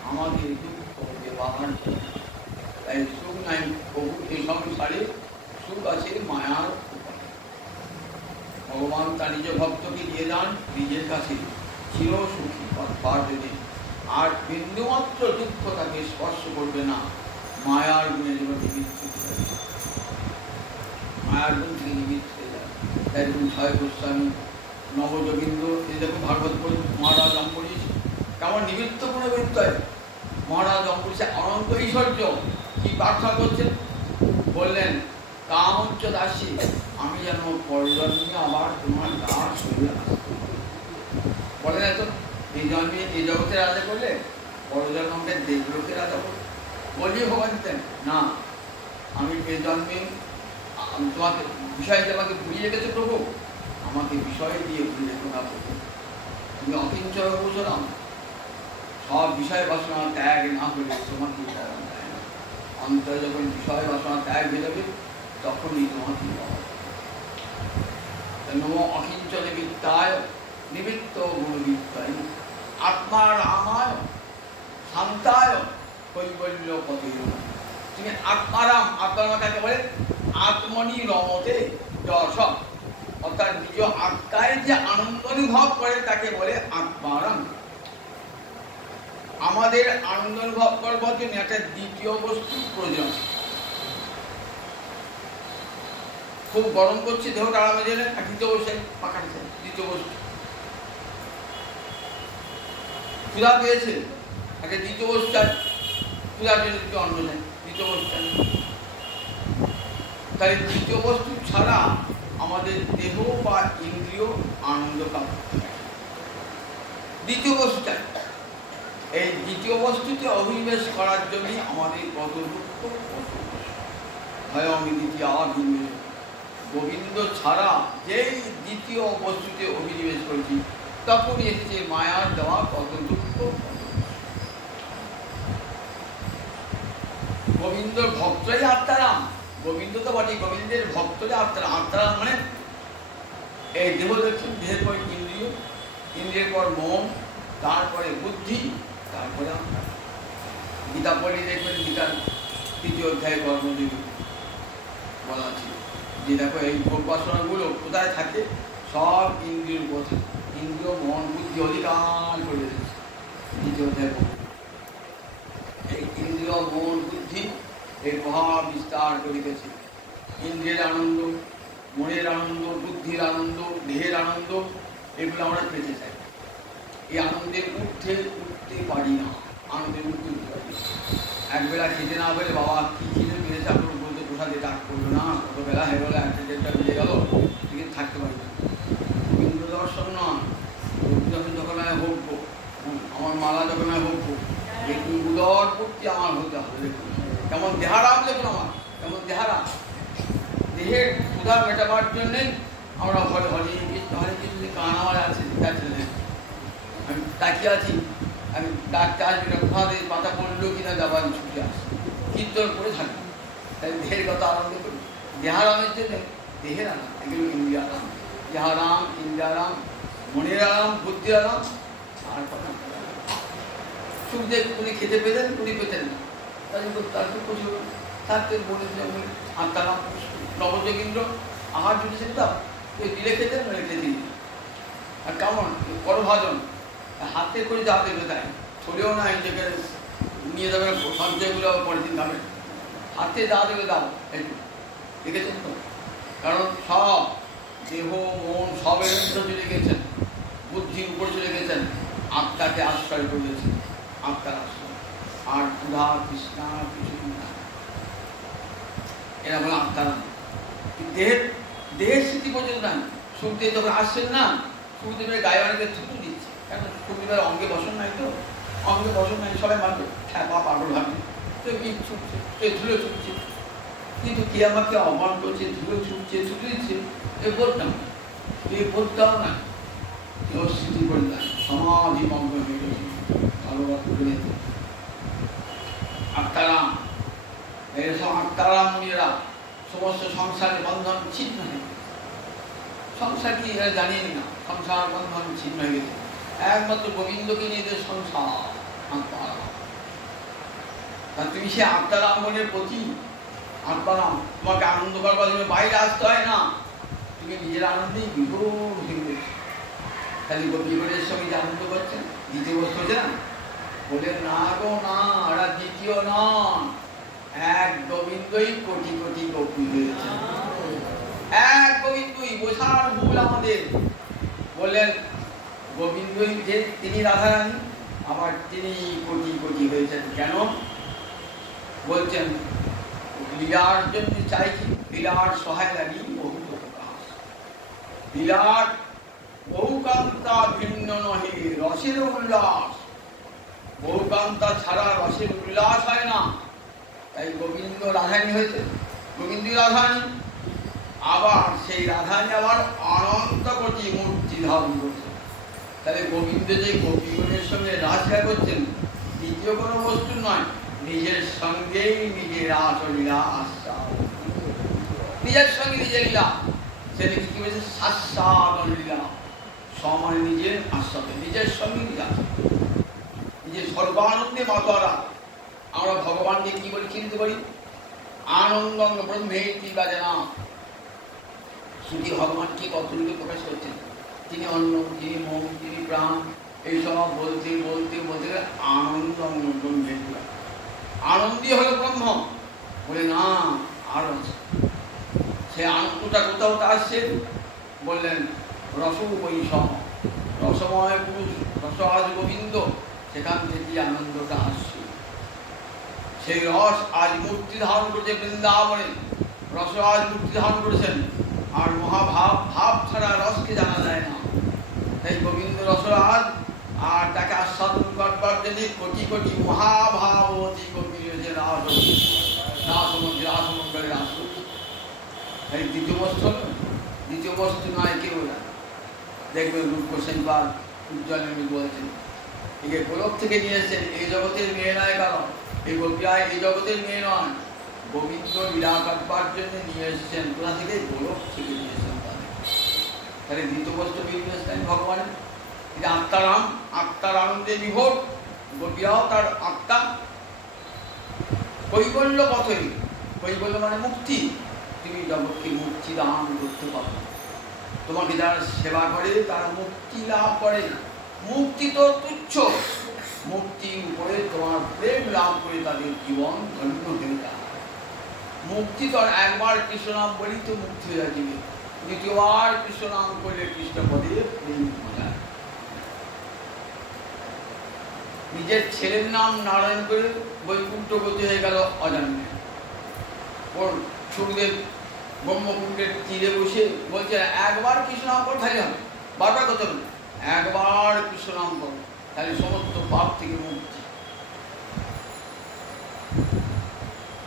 আমাকে দুঃখ দেবার। তাই সুখ নাই প্রভু এই সংসারে, সুখ আছে মায়ার উপায়। ভগবান তার নিজ ভক্তকে দিয়ে যান নিজের কাছে চির সুখী পার যদি, আর বিন্দুমাত্র দুঃখ তাকে স্পর্শ করবে না। মায়ার গুণে যেন নিমিত্ত হয়ে যায়, মায়ার গুণ থেকে নিমিত্ত হয়ে যায়। তাই দেখুন ছয় গোস্বামী, নবযোগীন্দ্র, এই দেখুন ভাগবত বই, মহারাজ অম্বরীশ কেমন নিমিত্ত গুণে বৃত্ত হয়। মহারাজ অম্বরীশের অনন্ত ঐশ্বর্য কি প্রার্থনা করছেন, বললেন কামচ্চ দাসী, আমি যেন পরজন্মে আবার তোমার দাস হয়ে আসবো। বলে না তো এই জন্মে এই জগতে রাজা করলে পরজন্ম আমাকে দেবলোকে রাজা করবে, বলিয়ে ভগবান দিতেন না, আমি এই জন্মে তোমাকে বিষয় দিয়ে আমাকে ভুলিয়ে রেখেছো প্রভু, আমাকে বিষয় দিয়ে ভুলিয়ে রেখো না প্রভু। তুমি অকিঞ্চয় বুঝলাম, সব বিষয় বাসনা ত্যাগ না হলে তোমাকে দেয় না। অন্তরে যখন বিষয় বাসনা ত্যাগ হয়ে যাবে তখনই তোমাকে পাওয়া। নম অকিঞ্চন বিদ্যায় নিমিত্ত গুণবিদ্যায় আত্মার রামায় শান্তায় কৈবল্য পথে। তুমি আত্মারাম, আত্মারাম কাকে বলে? আত্মনি রমতে যশ, অর্থাৎ নিজ আত্মায় যে আনন্দ অনুভব করে তাকে বলে আত্মারাম। আমাদের আনন্দ অনুভব করবার জন্য একটা দ্বিতীয় বস্তু প্রয়োজন। খুব গরম করছে, দেহটা আরামে গেলে দ্বিতীয় বসে পাখা দ্বিতীয় বস্তু। ক্ষুধা পেয়েছে, তাকে দ্বিতীয় বস্তু চাই, ক্ষুধার জন্য দ্বিতীয় অন্ন নেই, দ্বিতীয় বস্তু চাই। তাই দ্বিতীয় বস্তু ছাড়া আমাদের দেহ বা ইন্দ্রিয় আনন্দ পাবে। দ্বিতীয় বস্তু চাই। এই দ্বিতীয় বস্তুতে অভিনিবেশ করার জন্য আমাদের কত দুঃখ, ভয় আমি দ্বিতীয় অভিনিবেশ। গোবিন্দ ছাড়া যেই দ্বিতীয় বস্তুতে অভিনিবেশ করেছি তখনই এসেছে মায়ার দেওয়া কত দুঃখ। গোবিন্দর ভক্তই আত্মারাম, গোবিন্দ তো বটে, গোবিন্দের ভক্তই আত্মারাম। আত্মারাম মানে এই দেহ দেখছেন, দেহের পর ইন্দ্রিয়, ইন্দ্রিয়ের পর মন, তারপরে বুদ্ধি, তারপরে আত্মা। গীতা পড়ে দেখবেন, গীতার তৃতীয় অধ্যায় কর্মযোগী বলা ছিল যে দেখো এই ভোগ বাসনাগুলো কোথায় থাকে, সব ইন্দ্রিয়ের উপর থাকে। ইন্দ্রিয় মন বুদ্ধি অধিকার করে দিয়েছে দ্বিতীয় অধ্যায়। এই ইন্দ্রিয় মন বুদ্ধি এর প্রভাব বিস্তার করে গেছে। ইন্দ্রিয়ের আনন্দ, মনের আনন্দ, বুদ্ধির আনন্দ, দেহের আনন্দ, এগুলো আমরা পেতে চাই। এই আনন্দে উঠতে পারি না, আনন্দে উঠতে পারি না। একবেলা খেতে না পেলে বাবা কি খিদে পেয়েছে আপনার বলতে প্রসাদে ডাক করলো না, কতবেলা হয়ে গেলো, একটা দেড়টা বেজে গেল, ঠিক থাকতে পারি না। রবীন্দ্র দর্শন নয়, রবীন্দ্র যখন আমি ভোগবো, আমার মালা যখন আমি ভোগবো, একটু উদর করতে আমার হতে হবে। দেখুন কেমন দেহারাম, দেখুন আমার কেমন দেহারাম। দেহের ক্ষুধা মেটাবার জন্যেই আমরা হরে হরে কৃষ্ণ হরে কৃষ্ণ কান আমার আছে, আমি তাকিয়ে আছি, আমি ডাকতে আসবি না, কোথা দিয়ে পাতা পড়লো কিনা যাবার ছুটে আসি, কীর্তন করে থাকি। তাই দেহের কথা আনন্দ করি। দেহারামের জন্য দেহের আরাম, এগুলো ইন্দ্রিয় আরাম। দেহারাম, ইন্দ্রিয়ারাম, মনের আরাম, বুদ্ধির আরাম। আর কথা সুখ যে উনি খেতে পেতেন, উনি পেতেন না, তার তো প্রচুর থাকতে বলেছিলেন আত্মারাম। নবযোগীন্দ্র আহার জুটেছেন তো, দিলে খেতেন, নইলে খেতে দিন। আর কেমন করভাজন, হাতে করে যা দেবে তাই, ছড়েও না নিজেকে নিয়ে যাবে, সঞ্চয়গুলো পরের দিন খাবেন, হাতে যা দেবে দাও। দেখেছেন তো? কারণ সব দেহ মন সবের মধ্যে চলে গেছেন, বুদ্ধির উপর চলে গেছেন, আত্মাকে আশ্রয় করেছেন, আত্মার আশ্রয়। আর ক্ষুধা তৃষ্ণা কিছু না, এরা বলে আত্মার। দেহের স্মৃতি পর্যন্ত নাই। সুখদেব যখন আসছেন না, সুখদেবের গায়ে অনেকে থুতু দিচ্ছে, কেন? সুখদেবের অঙ্গে বসন নাই তো, অঙ্গে বসন নাই, সবাই মানবে হ্যাঁ পা পাগল ভাববে, তো ইট ছুটছে, কে ধুলো ছুটছে, কিন্তু কে আমাকে অপমান করছে, ধুলো ছুটছে, ছুটে দিচ্ছে, এ বলতাম, এ বলতাম না, কেউ স্মৃতি করে না, সমাধি মগ্ন হয়ে গেছে ভালোবাস করে। আত্মারাম, এরসব আত্মারাম মুনিরা সমস্ত সংসারের বন্ধন ছিন্ন হয়ে, সংসার কি এরা জানেনি না, সংসার বন্ধন ছিন্ন হয়ে গেছে, একমাত্র গোবিন্দকে নিয়ে যে সংসার আত্মারাম। তুমি সে আত্মারাম মনের প্রতি আত্মারাম, তোমাকে আনন্দ করবার জন্য বাইরে আসতে হয় না, তুমি নিজের আনন্দেই বিভোর হয়ে গেছে। খালি গোপীগণের সঙ্গে যে আনন্দ করছেন, দ্বিতীয় বস্তু হচ্ছে না, বলে না গো না, ওরা দ্বিতীয় নন, এক গোবিন্দই কোটি কোটি গোপী হয়েছে, এক গোবিন্দই। বোঝার ভুল আমাদের। বললেন গোবিন্দই যে তিনি রাধারানী, আবার তিনি কোটি কোটি হয়েছেন কেন? বলছেন লীলার জন্য চাই কি, লীলার সহায় লাগি বহু প্রকাশ, লীলার বহুকান্তা ভিন্ন নহে রসের উল্লাস, বহুকান্তা ছাড়া রসের উল্লাস হয় না। তাই গোবিন্দ রাধারানী হয়েছে, গোবিন্দ রাধারানী, আবার সেই রাধারানী আবার অনন্ত কোটি মূর্তি ধারণ করছে। তাহলে গোবিন্দ যে গোপীগণের সঙ্গে রাজা করছেন, দ্বিতীয় কোনো বস্তু নয়, নিজের সঙ্গেই নিজের রাসলীলা আস্বাদ, নিজের সঙ্গে নিজের লীলা, সেটা কি বলছে সাস্বাদন লীলা, সমান নিজের আস্বাদে, নিজের সঙ্গে লীলা, নিজের সর্বানন্দে মাতোয়ারা। আমরা ভগবানকে কি বলে চিনতে পারি? আনন্দং ব্রহ্মেতি বাজনা। শুধু ভগবান কি কতটুকু প্রকাশ করছেন, তিনি অন্ন, তিনি মন, তিনি প্রাণ, এইসব বলতে বলতে বলতে আনন্দং ব্রহ্মেতি, আনন্দই হলো ব্রহ্ম। বলে না, আরো আছে, সে আনন্দটা কোথাও আসছে? বললেন রস বৈষম, রসময় পুরুষ, রসরাজ গোবিন্দ, সেখান থেকে আনন্দটা আসছে। সেই রস আজ মূর্তি ধারণ করেছে বৃন্দাবনে, রসরাজ মূর্তি ধারণ করেছেন। আর মহাভাব, ভাব ছাড়া রসকে জানা যায় না। তাই গোবিন্দ রসরাজ, আর তাকে আস্বাদন করবার জন্য কোটি কোটি মহাভাবতী গোপী রয়েছে, রাসমন্দিরে রাস। এই দ্বিতীয় বস্তু, দ্বিতীয় বস্তু নয় কেউ না। দেখবেন রূপ গোস্বামীপাদ উজ্জ্বল বলছেন, একে গোলক থেকে নিয়ে এসেছেন, এই জগতের মেয়ে নয়, কারণ এই গোপীরা এই জগতের মেয়ে নয়, গোবিন্দ লীলা করবার জন্য নিয়ে এসেছেন। কোথা থেকে? গোলক থেকে নিয়ে এসেছেন তাদের। তাহলে দ্বিতীয় বস্তু নিয়ে এসেছেন ভগবানের, এটা আত্মারাম, আত্মার আনন্দে বিভোর। গোপীরাও তার আত্মা, কৈবল্য পথে, কৈবল্য মানে মুক্তি। তুমি জগৎকে মুক্তি দান করতে পারো, তোমাকে যারা সেবা করে তারা মুক্তি লাভ করে। মুক্তি তো তুচ্ছ, মুক্তির উপরে তোমার প্রেম লাভ করে তাদের জীবন ধন্য হয়ে যায়। মুক্তি তো একবার কৃষ্ণ নাম বলি তো মুক্তি হয়ে যাবে, দ্বিতীয়বার কৃষ্ণ নাম করলে কৃষ্ণ পদে প্রেম হয়ে যায়। নিজের ছেলের নাম নারায়ণ করে বৈকুণ্ঠ গতি হয়ে গেল অজান্তে। ওর সুখদেব ব্রহ্মকুণ্ডের তীরে বসে বলছে একবার কৃষ্ণ নাম কর খালি হবে, বারবার কথা বলবে, একবার কৃষ্ণ নাম কর, তাহলে সমস্ত পাপ থেকে মুক্তি।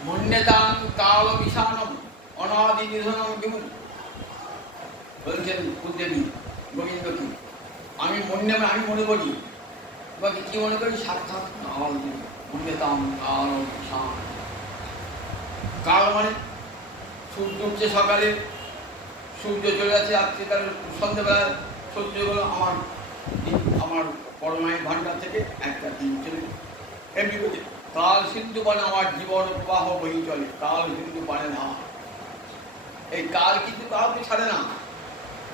মন্যতাং কাল বিষাণম অনাদি নিধনম কেমন বলছেন কুলদেবী গোবিন্দ কি, আমি মনে করি, তোমাকে কি মনে করি? সাক্ষাৎ কাল। মন্যতাং কাল বিষাণ, কাল মানে সূর্য উঠছে সকালে, সূর্য চলে যাচ্ছে রাত্রিকাল, সন্ধ্যেবেলা সূর্য হলো আমার পরমায়িক ভাণ্ডার থেকে একটা দিন চলে এমনি বলছে কাল সিন্ধু পানে আমার জীবন প্রবাহ বহি চলে, কাল সিন্ধু পানে না। এই কাল কিন্তু কাউকে ছাড়ে না,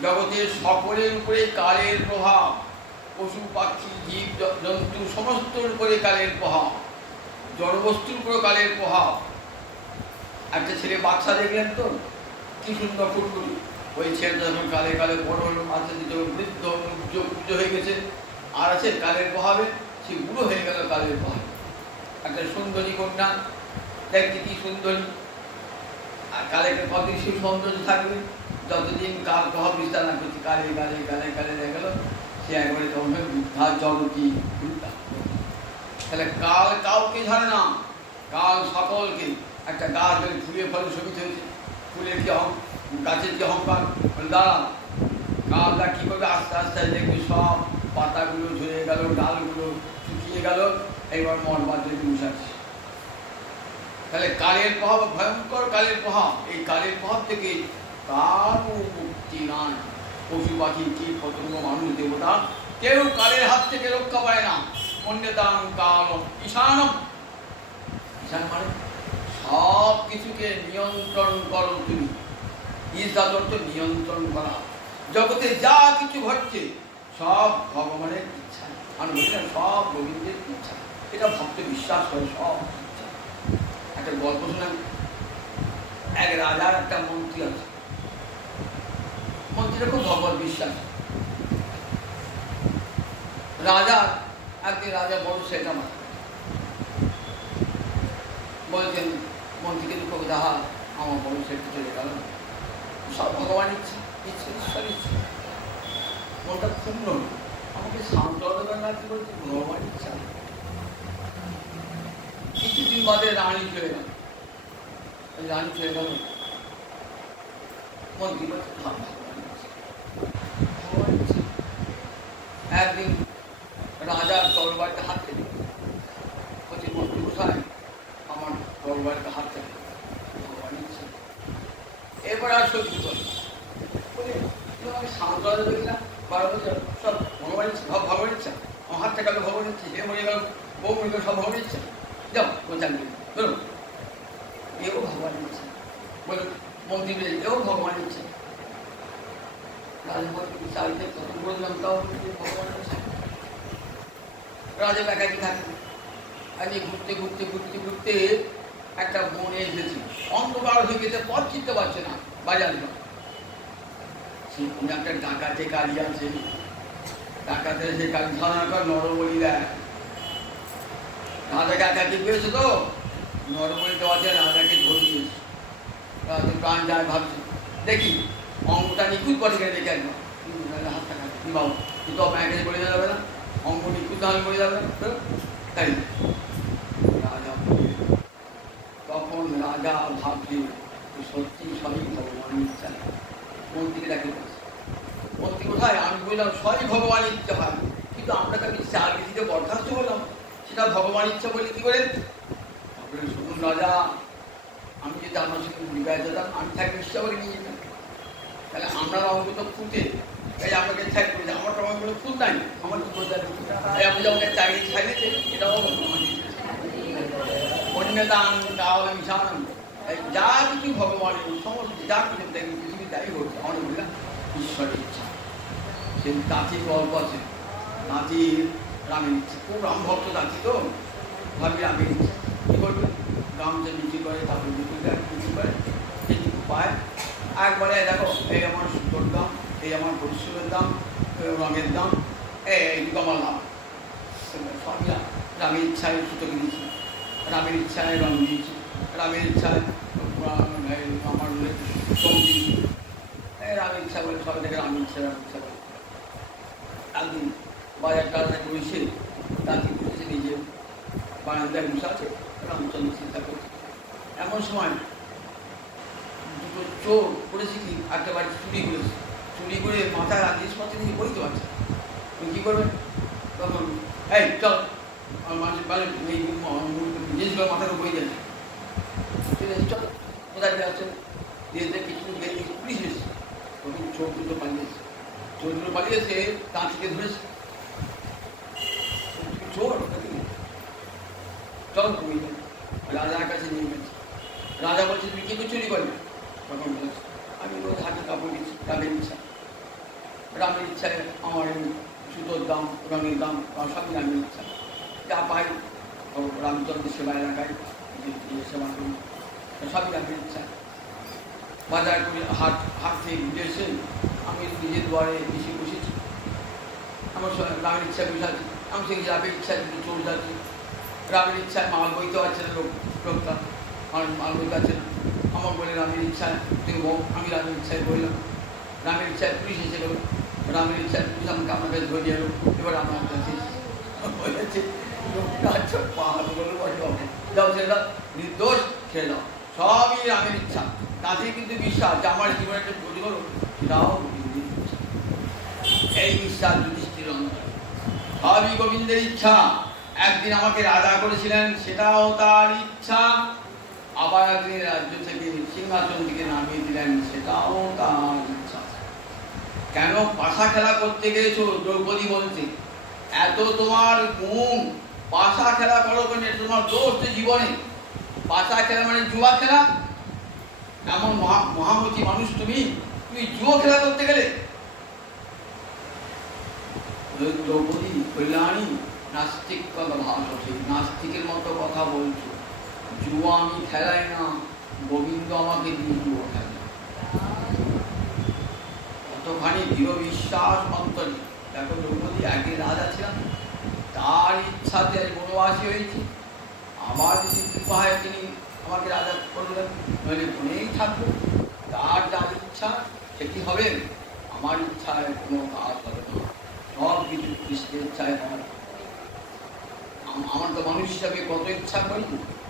জগতের সকলের উপরে কালের প্রভাব, পশু পাখি জীব জন্তু সমস্তর উপরে কালের প্রভাব, জড়বস্তুর উপরে কালের প্রভাব। একটা ছেলে বাচ্চা দেখলেন তো কি সুন্দর ফুটফুটি, ওই ছেলেটা যখন কালে কালে বড় হলো, আস্তে আস্তে যখন বৃদ্ধ পুজো হয়ে গেছে, আর আছে কালের প্রভাবে সে বুড়ো হয়ে গেল কালের প্রভাবে। একটা সুন্দরী কন্যা দেখতে কি সুন্দরী, আর কালে কতদিন সে সৌন্দর্য থাকবে, যতদিন কাল প্রভাব বিস্তার না করছে, কালে কালে কালে কালে দেখা গেল সে একবারে তখন বৃদ্ধা জগতী বৃদ্ধা। তাহলে কাল কাউকে ছাড়ে না, কাল সকলকে। একটা গাছ যদি ফুলে ফলে সবিত হয়েছে, ফুলের কি গাছের কি অহংকার, দাঁড়া কালটা কী করবে, আস্তে আস্তে দেখবে সব পাতাগুলো ঝরে গেল, ডালগুলো শুকিয়ে গেল, এইবার মরবার জন্য বসাচ্ছে। তাহলে কালের প্রভাব ভয়ঙ্কর, কালের প্রভাব। এই কালের প্রভাব থেকে কারও মুক্তি নয়, পশু পাখি কীট পতঙ্গ মানুষ দেবতা কেউ কালের হাত থেকে রক্ষা পায় না। মন্যতাং কালম ঈশানম, ঈশান মানে সব কিছুকে নিয়ন্ত্রণ করো তুমি। ঈশান অর্থ নিয়ন্ত্রণ করা। জগতে যা কিছু ঘটছে সব ভগবানের ইচ্ছা, আমি বলছিলাম সব গোবিন্দের ইচ্ছা, এটা ভক্ত বিশ্বাস করে সব ইচ্ছা। একটা গল্প শুনে, এক রাজার একটা মন্ত্রী আছে, মন্ত্রীরা খুব ভগবত বিশ্বাস। রাজা একদিন রাজা বড় সেটা মাথা বলছেন মন্ত্রীকে দুঃখ, যাহা আমার বড় সেটা চলে গেল, সব ভগবান ইচ্ছে, ইচ্ছে ঈশ্বর ইচ্ছে। মনটা ক্ষুণ্ণ, আমাকে শান্ত দেবেন না, কি বলছে ভগবান ইচ্ছা। কিছুদিন বাদে রানী চলে গেল, রানী চলে গেল, মন্ত্রী বলছে ভগবান ইচ্ছা, ভগবান ইচ্ছা। একদিন রাজার তরবারিতে হাত থেকে বলছে মন্ত্রী কোথায়, আমার তরবারিতে হাত থেকে, ভগবান ইচ্ছা। এরপর আর সহ্য করে বলে আমাকে শান্ত দেবে কিনা, বারো বছর সব ভগবান ইচ্ছা, ভগবান ইচ্ছা, আমার হাত থেকে গেল ভগবান ইচ্ছে, হে মরে গেল, বউ মরে গেল, সব ভগবান ইচ্ছা, যাও বোঝান বলুন এও ভগবান ইচ্ছা। বলুন মন্ত্রী এও ভগবান ইচ্ছা। রাজা বললাম তাও ভগবান ইচ্ছা। রাজা একাকি থাকে, আজকে ঘুরতে ঘুরতে ঘুরতে ঘুরতে একটা বনে এসেছি, অন্ধকার হয়ে গেছে, পথ চিনতে পারছে না, বাজার একটা ডাকাতে কালী আছে, ডাকাতে সে কালী সাধারণ নরবলি দেয়। রাজাকে একাকি পেয়েছে তো নরবলি দেওয়া যায়, রাজাকে ধরিয়েছে। রাজা প্রাণ যায় ভাবছে দেখি অঙ্কটা নিখুঁত করে গেলে দেখে একবার হাতটা কাটে, কি বাবু তুই তো আপনার কাছে বলে যাবে না, অঙ্ক নিখুঁত না হলে বলে যাবে না, তাই রাজা। তখন রাজা ভাবছে সত্যি সবই ভগবানের ইচ্ছা। মন্ত্রীকে ডাকে, মন্ত্রী কোথায়, আমি বললাম সবই ভগবানের ইচ্ছা হয়, কিন্তু আমরা তাকে চাকরি দিতে বরখাস্ত হলাম, সেটা ভগবান ইচ্ছা বলে কি করেন। শুনুন রাজা, আমি যদি আপনার সঙ্গে বিবাহ যেতাম, আমি থাকলে ইচ্ছা করে নিয়ে যেতাম, তাহলে আপনার অঙ্ক তো ফুটে, তাই আপনাকে ছাই করে যায়, আমার তো অঙ্কগুলো ফুট নাই, আমার কি করতে তাই আপনি আমাকে চাকরি ছাড়িয়েছে, এটাও অন্যতাং কালম ঈশানম, যা কিছু ভগবানের সমস্ত যা কিছু দেখবেন পৃথিবী তাই হচ্ছে, আমাদের বললাম ঈশ্বরের ইচ্ছা। সে দাঁতির গল্প আছে, দাঁতির রামের ইচ্ছা, খুব রাম ভক্ত দাঁতি তো, ভাবি রামের ইচ্ছা কী করবে, গামছা বিক্রি করে, তারপর বিক্রি করে, বিক্রি করে, যেটুকু পায় একবারে দেখো এই আমার সুতোর দাম, এই আমার পরিশ্রমের দাম, রঙের দাম, এইটুকু আমার লাভ। সবই রামের ইচ্ছায় সুতো কিনেছি, রামের ইচ্ছায় রং দিয়েছি, রামের ইচ্ছায় আমার চোখ দিয়েছি, রামের ইচ্ছা বলে সবাই দেখে রামের ইচ্ছা, রামের ইচ্ছা বলে। একদিন বাজার টাজার করেছে, তাকে করেছে নিজে বারান্দায় বসে আছে, রামচন্দ্র চিন্তা করছে। এমন সময় দুটো চোর করেছে কি, একটা বাড়ি চুরি করেছে, চুরি করে মাথায় জিনিসপত্র নিয়ে বইতে পারছে, তুমি কী করবেন তখন, এই চল মানুষের বাড়ি এই জিনিসগুলো মাথায় বই যাচ্ছে, ঠিক আছে চল কোথায় যাচ্ছে, দিয়ে কিছু পুলিশ এসেছে, তখন চোর দুটো পালিয়েছে, চোর দুটো পালিয়েছে, তার থেকে ধরেছে চোর, চল তুমি রাজার কাছে নিয়ে গেছে। রাজা বলছে তুমি কি চুরি করবে, তখন বলছে আমি রোজ হাতে কাপড় দিচ্ছি, রামের ইচ্ছা, রামের ইচ্ছায় আমার সুতোর দাম, রঙের দাম, সবই রামের ইচ্ছা, যা পাই রামচন্দ্রের সেবায় রাখাই, সেবা করি, সবই রামের ইচ্ছা। বাজার করে হাট থেকে ঘুরে এসে আমি নিজের দুয়ারে এসে বসেছি, আমার রামের ইচ্ছা বুঝাচ্ছি, আমি সেই রামের ইচ্ছা চোর যাচ্ছি, রামের ইচ্ছায় মাল বইতে পারছে না লোকটা, মাল বইতে পারছে না, আমার বলে রামের ইচ্ছায় তুমি আমি রামের ইচ্ছায় বললাম, রামের ইচ্ছায় পুলিশ এসে গেল, রামের ইচ্ছায় পুলিশ আমাকে আপনার কাছে ধরে এলো, এবার আমার কাছে বলেছে লোকটা পাহাড়গুলো যাও সেটা নির্দোষ ছেড়ে দাও, সবই রামের ইচ্ছা। তাতে কিন্তু বিশ্বাস যে আমার জীবনে একটা তৈরি করো, সেটাও গোবিন্দের ইচ্ছা, এই বিশ্বাস যুধিষ্ঠির অন্তরে, সবই গোবিন্দের ইচ্ছা। একদিন আমাকে রাজা করেছিলেন, সেটাও তার ইচ্ছা, আবার একদিন রাজ্য থেকে সিংহাসন থেকে নামিয়ে দিলেন, সেটাও তার ইচ্ছা। কেন পাশা খেলা করতে গেছো? দ্রৌপদী বলছে, এত তোমার গুণ, পাশা খেলা করো কেন? তোমার দোষ জীবনে। পাশা খেলা মানে জুয়া খেলা? এমন মহামতি মানুষ তুমি জুয়া খেলা করতে গেলে? দ্রৌপদী কল্যাণী নাস্তিক কথা ভাষা, নাস্তিকের মতো কথা বলছো। জুয়া আমি খেলাই না, গোবিন্দ আমাকে দিয়ে জুয়া খেলে। কতখানি দৃঢ় বিশ্বাস অন্তরে। দেখো দ্রৌপদী আগে রাজা ছিলাম, তার ইচ্ছাতে বনবাসী হয়েছি, আবার যদি কৃপা হয় তিনি আমাকে রাজা করলেন, নইলে বনেই থাকবো। তার যার ইচ্ছা সেটি হবে, আমার ইচ্ছায় কোনো কাজ হবে না। সব কিছু কৃষ্ণের ইচ্ছায় হয়। আমার তো মানুষ হিসাবে কত ইচ্ছা করি,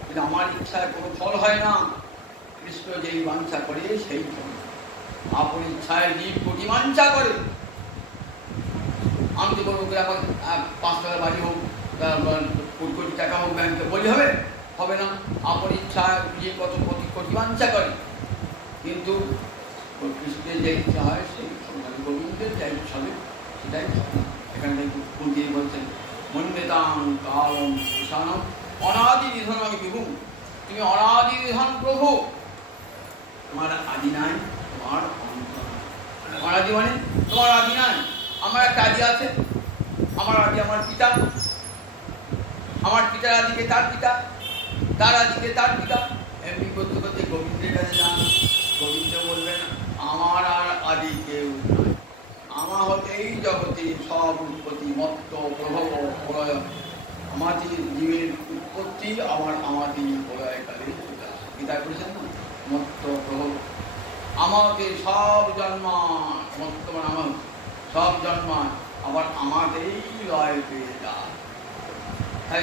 কিন্তু আমার ইচ্ছায় কোনো ফল হয় না। কৃষ্ণ যেই বাঞ্ছা করে সেই ফল। আপন ইচ্ছায় জীব কোটি বাঞ্ছা করে। আমি তো বলবো আমার 5 টাকা বাড়ি হোক, কোটি টাকা হোক ব্যাংকে, বলি হবে? হবে না। আপন ইচ্ছায় যে কত কোটি বাঞ্ছা করে, কিন্তু কৃষ্ণের যে ইচ্ছা হয় সেই গোবিন্দের যা ইচ্ছা হবে সেটাই হবে। এখানে কুন্তি বলছেন, মন্দেতাং কালং ঈশানং অনাদি নিধনং বিভুম। তুমি অনাদি নিধন প্রভু, তোমার আদি নাই, তোমার অন্ত নাই। আমার আদি মানে তোমার আদি নাই। আমার একটা আদি আছে, আমার আদি আমার পিতা, আমার পিতার আদিকে তার পিতা, তার আদিকে তার পিতা। এমনি করতে করতে গোবিন্দের কাছে যান। গোবিন্দ বলবেন, আমার আর আদি কেউ নাই। আমার হতেই জগতে সব উৎপত্তি, মত্ত প্রভব প্রলয়। আমাদের জীবের উৎপত্তি আমাদের প্রলয়কালে গীতা করেছেন না, মত্ত প্রভব। আমাদের সব জন্মায়, মত্ত মানে আমার সব জন্মায়, আবার আমাদেরই লয় পেয়ে যায়। তাই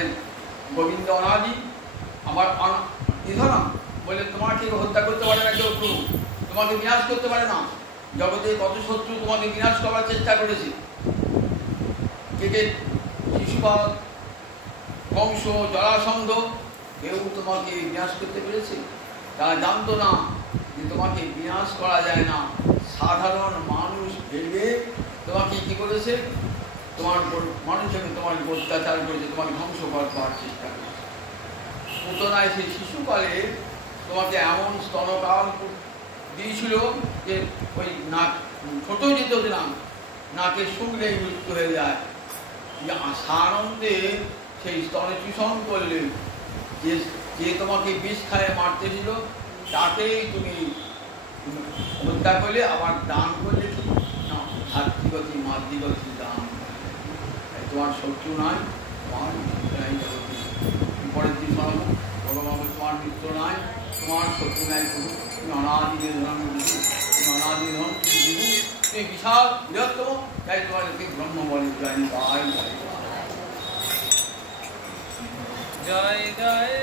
গোবিন্দ অনাদি, আবার নিধনম বলে তোমাকে হত্যা করতে পারে না কেউ, তোমাকে বিনাশ করতে পারে না। জগতে কত শত্রু তোমাকে বিনাশ করার চেষ্টা করেছে। কে শিশুপাল, কংস, জরাসন্ধ, কেউ তোমাকে বিনাশ করতে পেরেছে? তারা জানতো না যে তোমাকে বিনাশ করা যায় না। সাধারণ মানুষ ভেবে তোমাকে কি করেছে? তোমার মানুষ ভেবে তোমার অত্যাচার করেছে, তোমাকে ধ্বংস করার চেষ্টা করেছে। পুতনায় সেই শিশুকালে তোমাকে এমন স্তনকাল দিয়েছিল যে ওই নাক ছোট যেতে হতে না, নাকে শুকলেই মৃত্যু হয়ে যায়। যে আনন্দে সেই স্তনে চূষণ করলে, যে তোমাকে বিষ খায় মারতেছিল তাকেই তুমি হত্যা করলে, আবার দান করলে কি না, ভাতৃগতি মাতৃগতি দান। তোমার শত্রু নাই, তোমার পরের দিন ভগবান তোমার মিত্র নাই, তোমার শত্রু নাই, তুমি অনাদি নিধন, তুমি অনাদি নিধন, তুমি বিশাল বৃহত্তম। তাই তোমাদেরকে ব্রহ্ম বলে জানি। জয় জয় জয়।